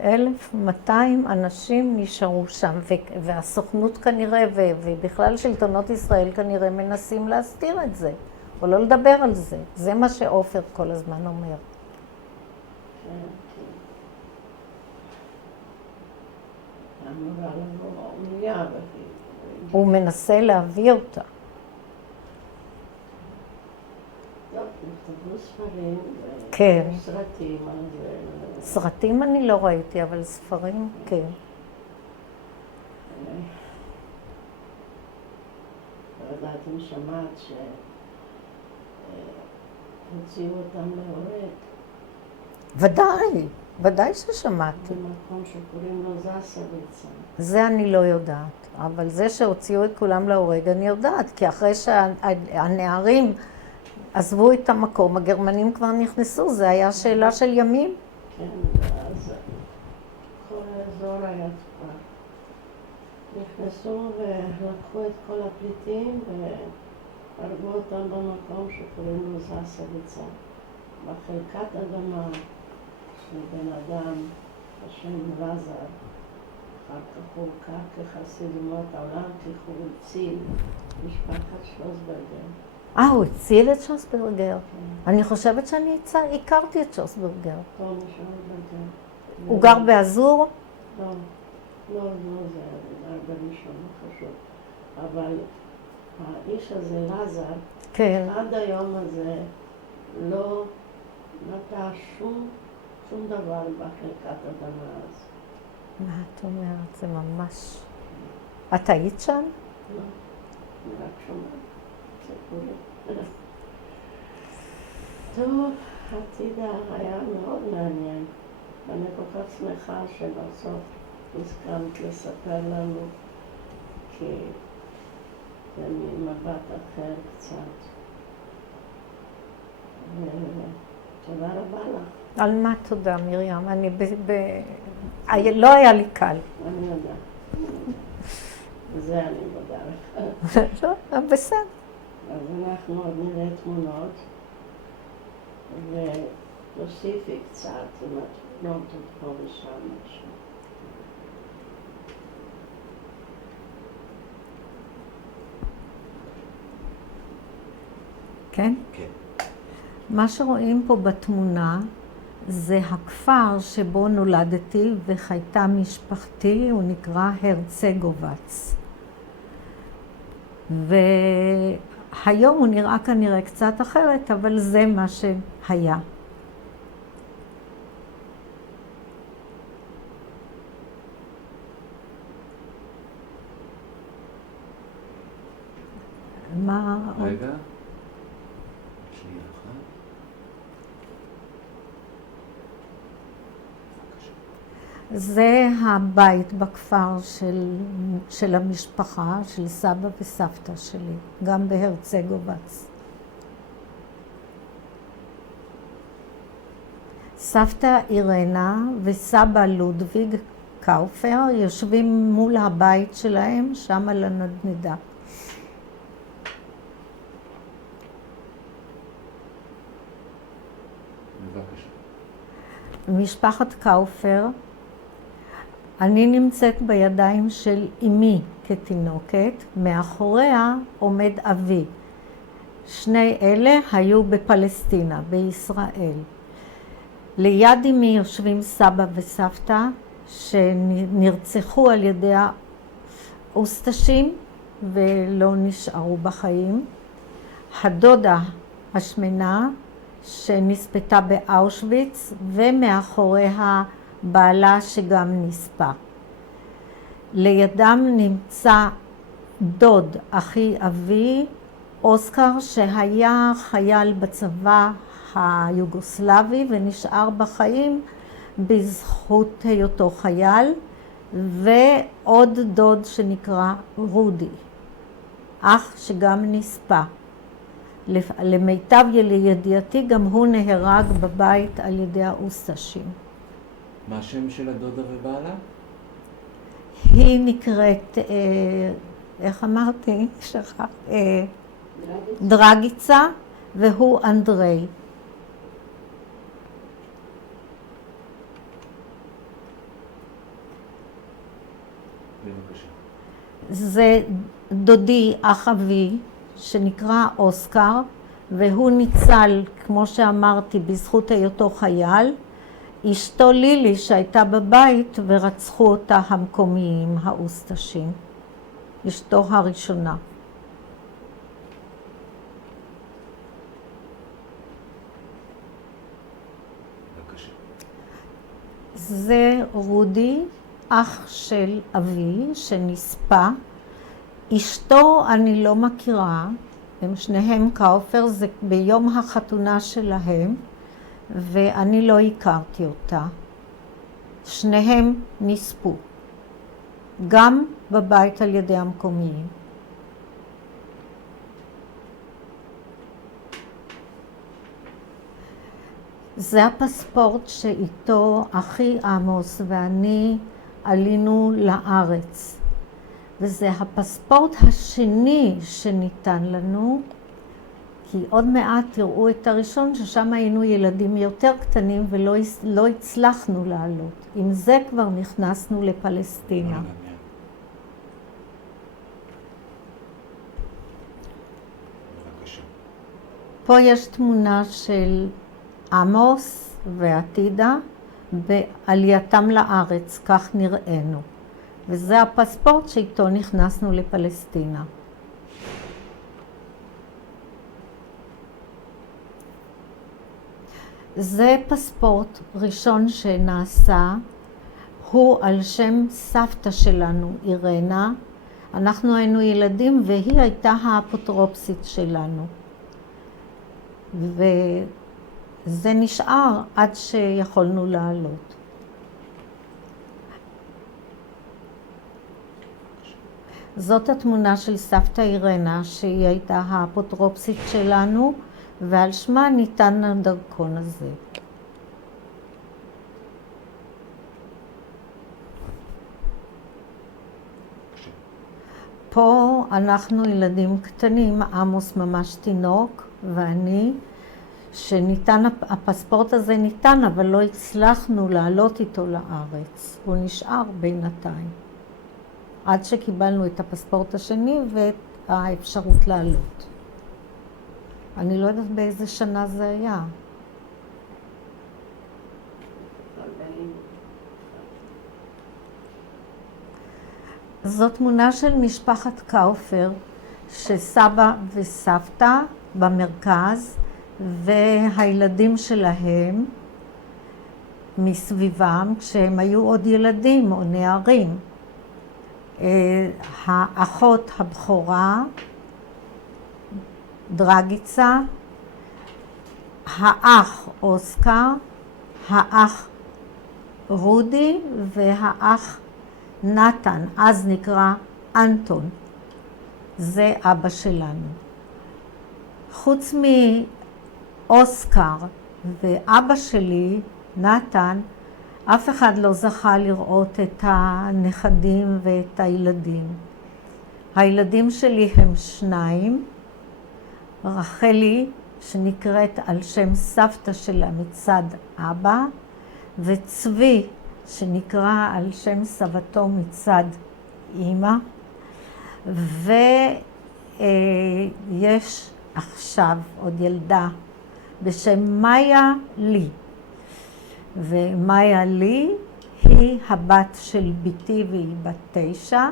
1200. 1200 אנשים נשארו שם, והסוכנות כנראה, ובכלל שלטונות ישראל כנראה מנסים להסתיר את זה, או לא לדבר על זה. זה מה שעופר כל הזמן אומר. אמורה לבוא אונייה, הוא מנסה להביא אותה. טוב, נכתבו ספרים כן. וסרטים על זה. סרטים אני לא ראיתי, אבל ספרים כן. לא יודעת אם שמעת שהוציאו אותם להורג. ודאי ששמעתי. במקום שקוראים לו זסוביץ. זה אני לא יודעת, אבל זה שהוציאו את כולם להורג אני יודעת, כי אחרי שהנערים עזבו את המקום, הגרמנים כבר נכנסו, זה היה שאלה של ימים. כן, ואז כל האזור היה כבר. נכנסו ולקחו את כל הפליטים והרגו אותם במקום שקוראים לו זסוביץ. בחלקת אדמה של בן אדם בשם לזר. אחר כך הוא הוכר כחסיד אומות העולם, כי הוא הציל משפחת שלוסברגר. הוא הציל את שוסברגר. אני חושבת שאני הכרתי את שוסברגר. תום שלוסברגר. הוא גר באזור? לא, זה גר בראשון, לא חשוב. אבל האיש הזה, לזר, כן. עד היום הזה לא נטע שום דבר בחלקת אדמה הזאת. מה את אומרת? זה ממש... את היית שם? לא, אני רק שומעת סיפורים. טוב, העתיד היה מאוד מעניין. ואני כל כך שמחה שבסוף הסכמת לספר לנו, כי זה ממבט אחר קצת. ותודה רבה לך. על מה תודה, מרים? לא היה לי קל. אני יודעת. זה אני מודה לך. לא, בסדר. אז אנחנו עוד נראה תמונות, ותוסיפי קצת עם התמונות פה ושם משהו. כן? כן. מה שרואים פה בתמונה זה הכפר שבו נולדתי וחייתה משפחתי, הוא נקרא הרצגובץ. והיום הוא נראה כנראה קצת אחרת, אבל זה מה שהיה. מה... רגע. שנייה אחת. זה הבית בכפר של המשפחה, של סבא וסבתא שלי, גם בהרצגובץ. סבתא אירנה וסבא לודוויג קאופר יושבים מול הבית שלהם, שם על הנדנדה. בבקשה. משפחת קאופר, אני נמצאת בידיים של אמי כתינוקת, מאחוריה עומד אבי. שני אלה היו בפלסטינה, בישראל. ליד אמי יושבים סבא וסבתא שנרצחו על ידי האוסטשים ולא נשארו בחיים. הדודה השמנה שנספתה באושוויץ, ומאחוריה בעלה שגם נספה. לידם נמצא דוד אחי אבי, אוסקר, שהיה חייל בצבא היוגוסלבי ונשאר בחיים בזכות היותו חייל, ועוד דוד שנקרא רודי, אח שגם נספה. למיטב ידיעתי גם הוא נהרג בבית על ידי האוסטשים. מה השם של הדודה ובעלה? היא נקראת, איך אמרתי? שכח. דרגיצה, והוא אנדרי. בבקשה. זה דודי, אח אבי, שנקרא אוסקר, והוא ניצל, כמו שאמרתי, בזכות היותו חייל. אשתו לילי שהייתה בבית ורצחו אותה המקומיים, האוסטשים. אשתו הראשונה. בבקשה. זה רודי, אח של אבי, שנספה. אשתו אני לא מכירה, הם שניהם קאופר, זה ביום החתונה שלהם, ואני לא הכרתי אותה. שניהם נספו, גם בבית על ידי המקומיים. זה הפספורט שאיתו אחי עמוס ואני עלינו לארץ. וזה הפספורט השני שניתן לנו, כי עוד מעט תראו את הראשון ששם היינו ילדים יותר קטנים ולא הצלחנו לעלות. עם זה כבר נכנסנו לפלסטינה. בבקשה. פה יש תמונה של עמוס ועתידה בעלייתם לארץ, כך נראינו. וזה הפספורט שאיתו נכנסנו לפלסטינה. זה פספורט ראשון שנעשה, הוא על שם סבתא שלנו, אירנה. אנחנו היינו ילדים והיא הייתה האפוטרופסית שלנו. וזה נשאר עד שיכולנו לעלות. זאת התמונה של סבתא אירנה, שהיא הייתה האפוטרופסית שלנו, ועל שמה ניתן הדרכון הזה. פה אנחנו ילדים קטנים, עמוס ממש תינוק, ואני, שניתן, הפספורט הזה ניתן, אבל לא הצלחנו לעלות איתו לארץ. הוא נשאר בינתיים. עד שקיבלנו את הפספורט השני ואת האפשרות לעלות. אני לא יודעת באיזה שנה זה היה. זאת תמונה של משפחת קאופר, שסבא וסבתא במרכז, והילדים שלהם מסביבם, כשהם היו עוד ילדים או נערים. האחות הבכורה, דרגיצה, האח אוסקר, האח רודי והאח נתן, אז נקרא אנטון. זה אבא שלנו. חוץ מאוסקר ואבא שלי, נתן, אף אחד לא זכה לראות את הנכדים ואת הילדים. הילדים שלי הם שניים, רחלי, שנקראת על שם סבתא שלה מצד אבא, וצבי, שנקרא על שם סבתו מצד אמא, ויש עכשיו עוד ילדה בשם מאיה לי. ומאיה לי היא הבת של ביתי והיא בת 9,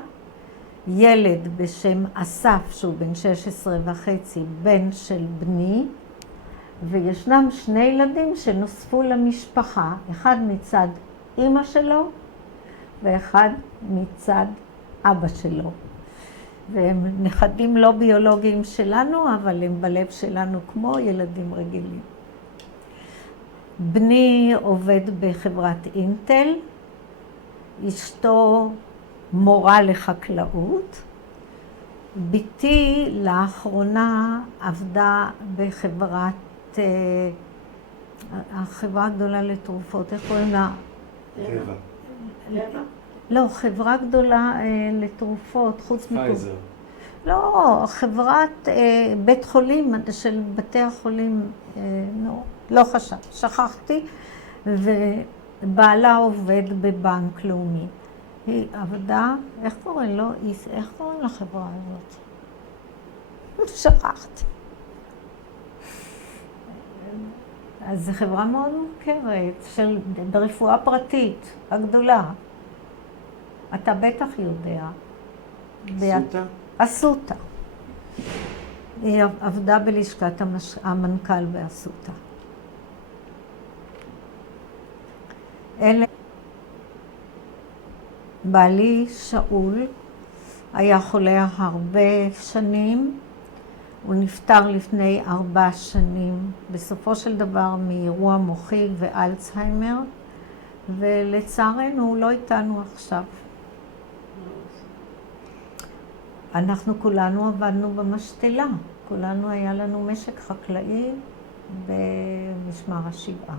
ילד בשם אסף שהוא בן 16.5, בן של בני, וישנם שני ילדים שנוספו למשפחה, אחד מצד אמא שלו ואחד מצד אבא שלו. והם נכדים לא ביולוגיים שלנו, אבל הם בלב שלנו כמו ילדים רגילים. בני עובד בחברת אינטל, אשתו מורה לחקלאות. ביתי לאחרונה עבדה בחברת, החברה הגדולה לתרופות, איך קוראים לה? טבע. טבע? לא, חברה גדולה לתרופות, חוץ פייזר. לא, חברת בית חולים, של בתי החולים, לא חשב, שכחתי, ובעלה עובד בבנק לאומי. היא עבדה, איך קוראים לו? איך קוראים לחברה הזאת? שכחתי. אז זו חברה מאוד מוכרת, ברפואה פרטית, הגדולה. אתה בטח יודע. אסותא? אסותא. היא עבדה בלשכת המנכ"ל באסותא. אלה, בעלי שאול היה חולה הרבה שנים, הוא נפטר לפני 4 שנים, בסופו של דבר מאירוע מוחי ואלצהיימר, ולצערנו הוא לא איתנו עכשיו. אנחנו כולנו עבדנו במשתלה, כולנו היה לנו משק חקלאי במשמר השבעה.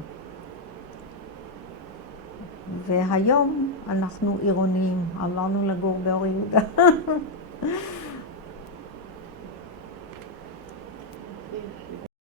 והיום אנחנו עירוניים, עברנו לגור באור יהודה.